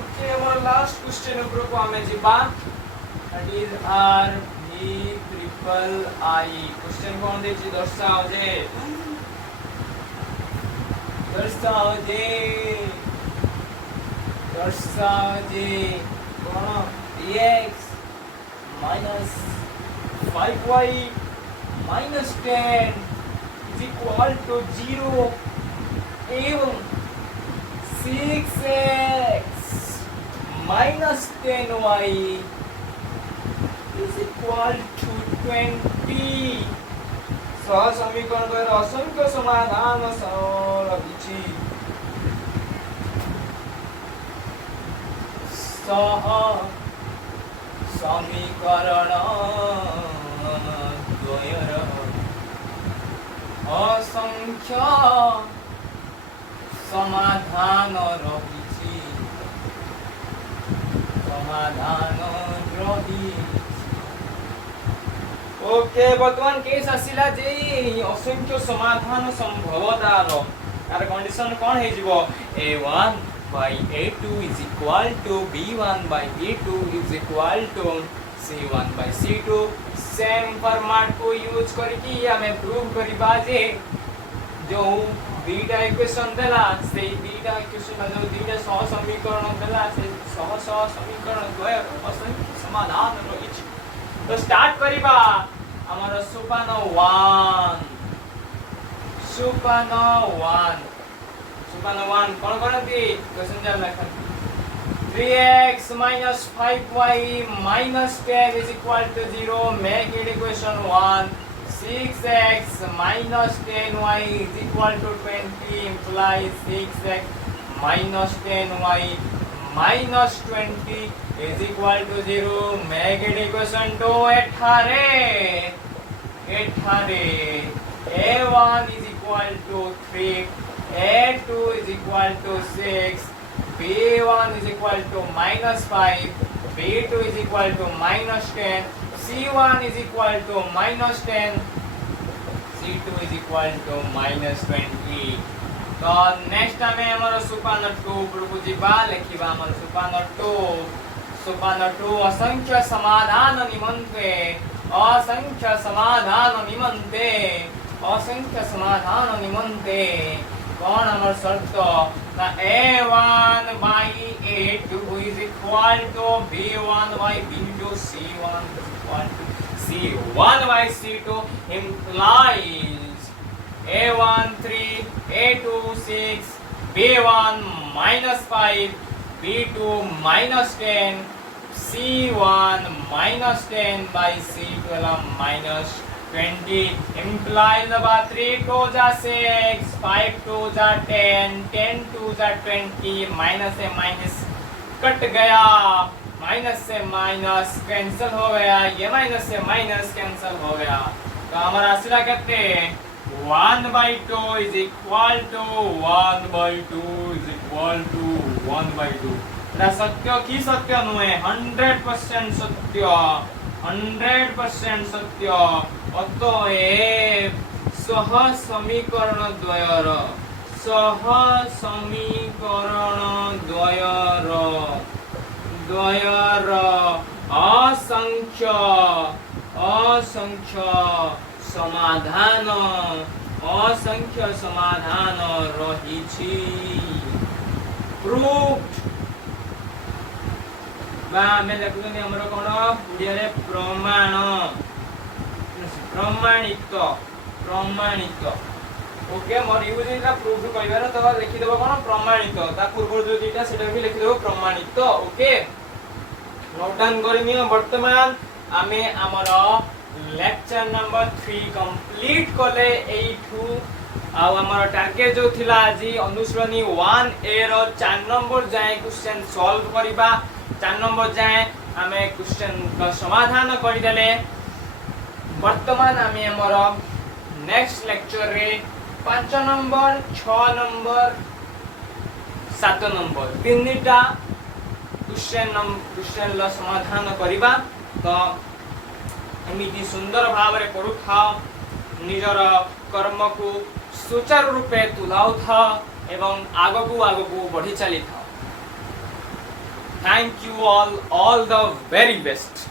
ओके हमर लास्ट क्वेश्चन उपरको आमे जिबा दैट इज आर भी ट्रिपल आई क्वेश्चन कोन देची दर्शाओ जे दर्शाओ जे कौन dx minus 5y minus 10 is equal to 0 एवं 6x minus 10y is equal to 20 सह समीकरण द्वारा असंख्य समाधान लभिछि सह समीकरण द्वयर असंख्य समाधान रहिछि समाधान रहिछि ओके वर्तमान केस आसिला जे असंख्य समाधान संभवतार तार कंडीशन कोन हे जिवो a1 by a2 is equal to b1 by b2 is equal to c1 by c2 same format को यूज करके हमें प्रूव करबा जे जो बीटा इक्वेशन देला से बीटा इक्वेशन जो बीटा सह समीकरण देला से सह समीकरण द्वय असंख्य समाधान रहिछि तो स्टार्ट करिबा हमर सोपान 1 कोन करती क्वेश्चन जा लिखन 3x minus 5y minus 10 is equal to 0 make it equation 1 6x minus 10y is equal to 20 implies 6x minus 10y minus 20 is equal to 0 make it equation 2 8 a1 is equal to 3 a2 is equal to 6 b1 is equal to minus 5 b2 is equal to minus 10 c1 is equal to minus 10 c2 is equal to minus 20 तो next हमें हमर सुपान 2 उपरको जिबा लेखिबा हमर सुपान 2 असंख्य समाधान निमंते कौन हमर शर्त ना a1 by a2 is equal to b1 by b2 c1 is equal to c1 by c2 implies a1 3 a2 6 b1 minus 5 b2 minus 10 c1 minus 10 by c2 minus 20 implies about 3 2 जा 6 5 2 जा 10 10 2 जा 20 माइनस से minus cut गया minus से minus cancel हो गया ये minus से माइनस कैंसिल हो गया तो हमारा आंसर कहते हैं 1/2 is equal to 1/2 is equal to 1/2 ना सत्य की सत्य नुहे 100% सत्य 100% सत्य अतएव सह समीकरण द्वयर असंख्य समाधान रहिछि प्रूफ बा हमें लिखुनी हमरो कोन ओडिया रे प्रमाणित ओके मोर यूज इला प्रूफ कइबार तो लिखि देबो कोन प्रमाणित ता पूर्व जो दिटा सेटा भी लिखि देबो प्रमाणित ओके नोट डाउन करनी वर्तमान आमे हमरो लेक्चर नंबर 3 कंप्लीट कले एठू आ हमर टारगेट जो थिला आज अनुश्रेणी 1 ए रो 4 नंबर जाए क्वेश्चन सॉल्व करिबा 4 नंबर जाए आमे क्वेश्चन का समाधान करि देले वर्तमान आमे हमर नेक्स्ट लेक्चर रे 5 नंबर 6 नंबर 7 नंबर तीनटा क्वेश्चन ला समाधान करिबा तो एमिति सुंदर भाव रे पढुथा निजर कर्म को सुचारू रूपे तुलाउ था एवं आगकू बढ़ी चली था। Thank you all the very best.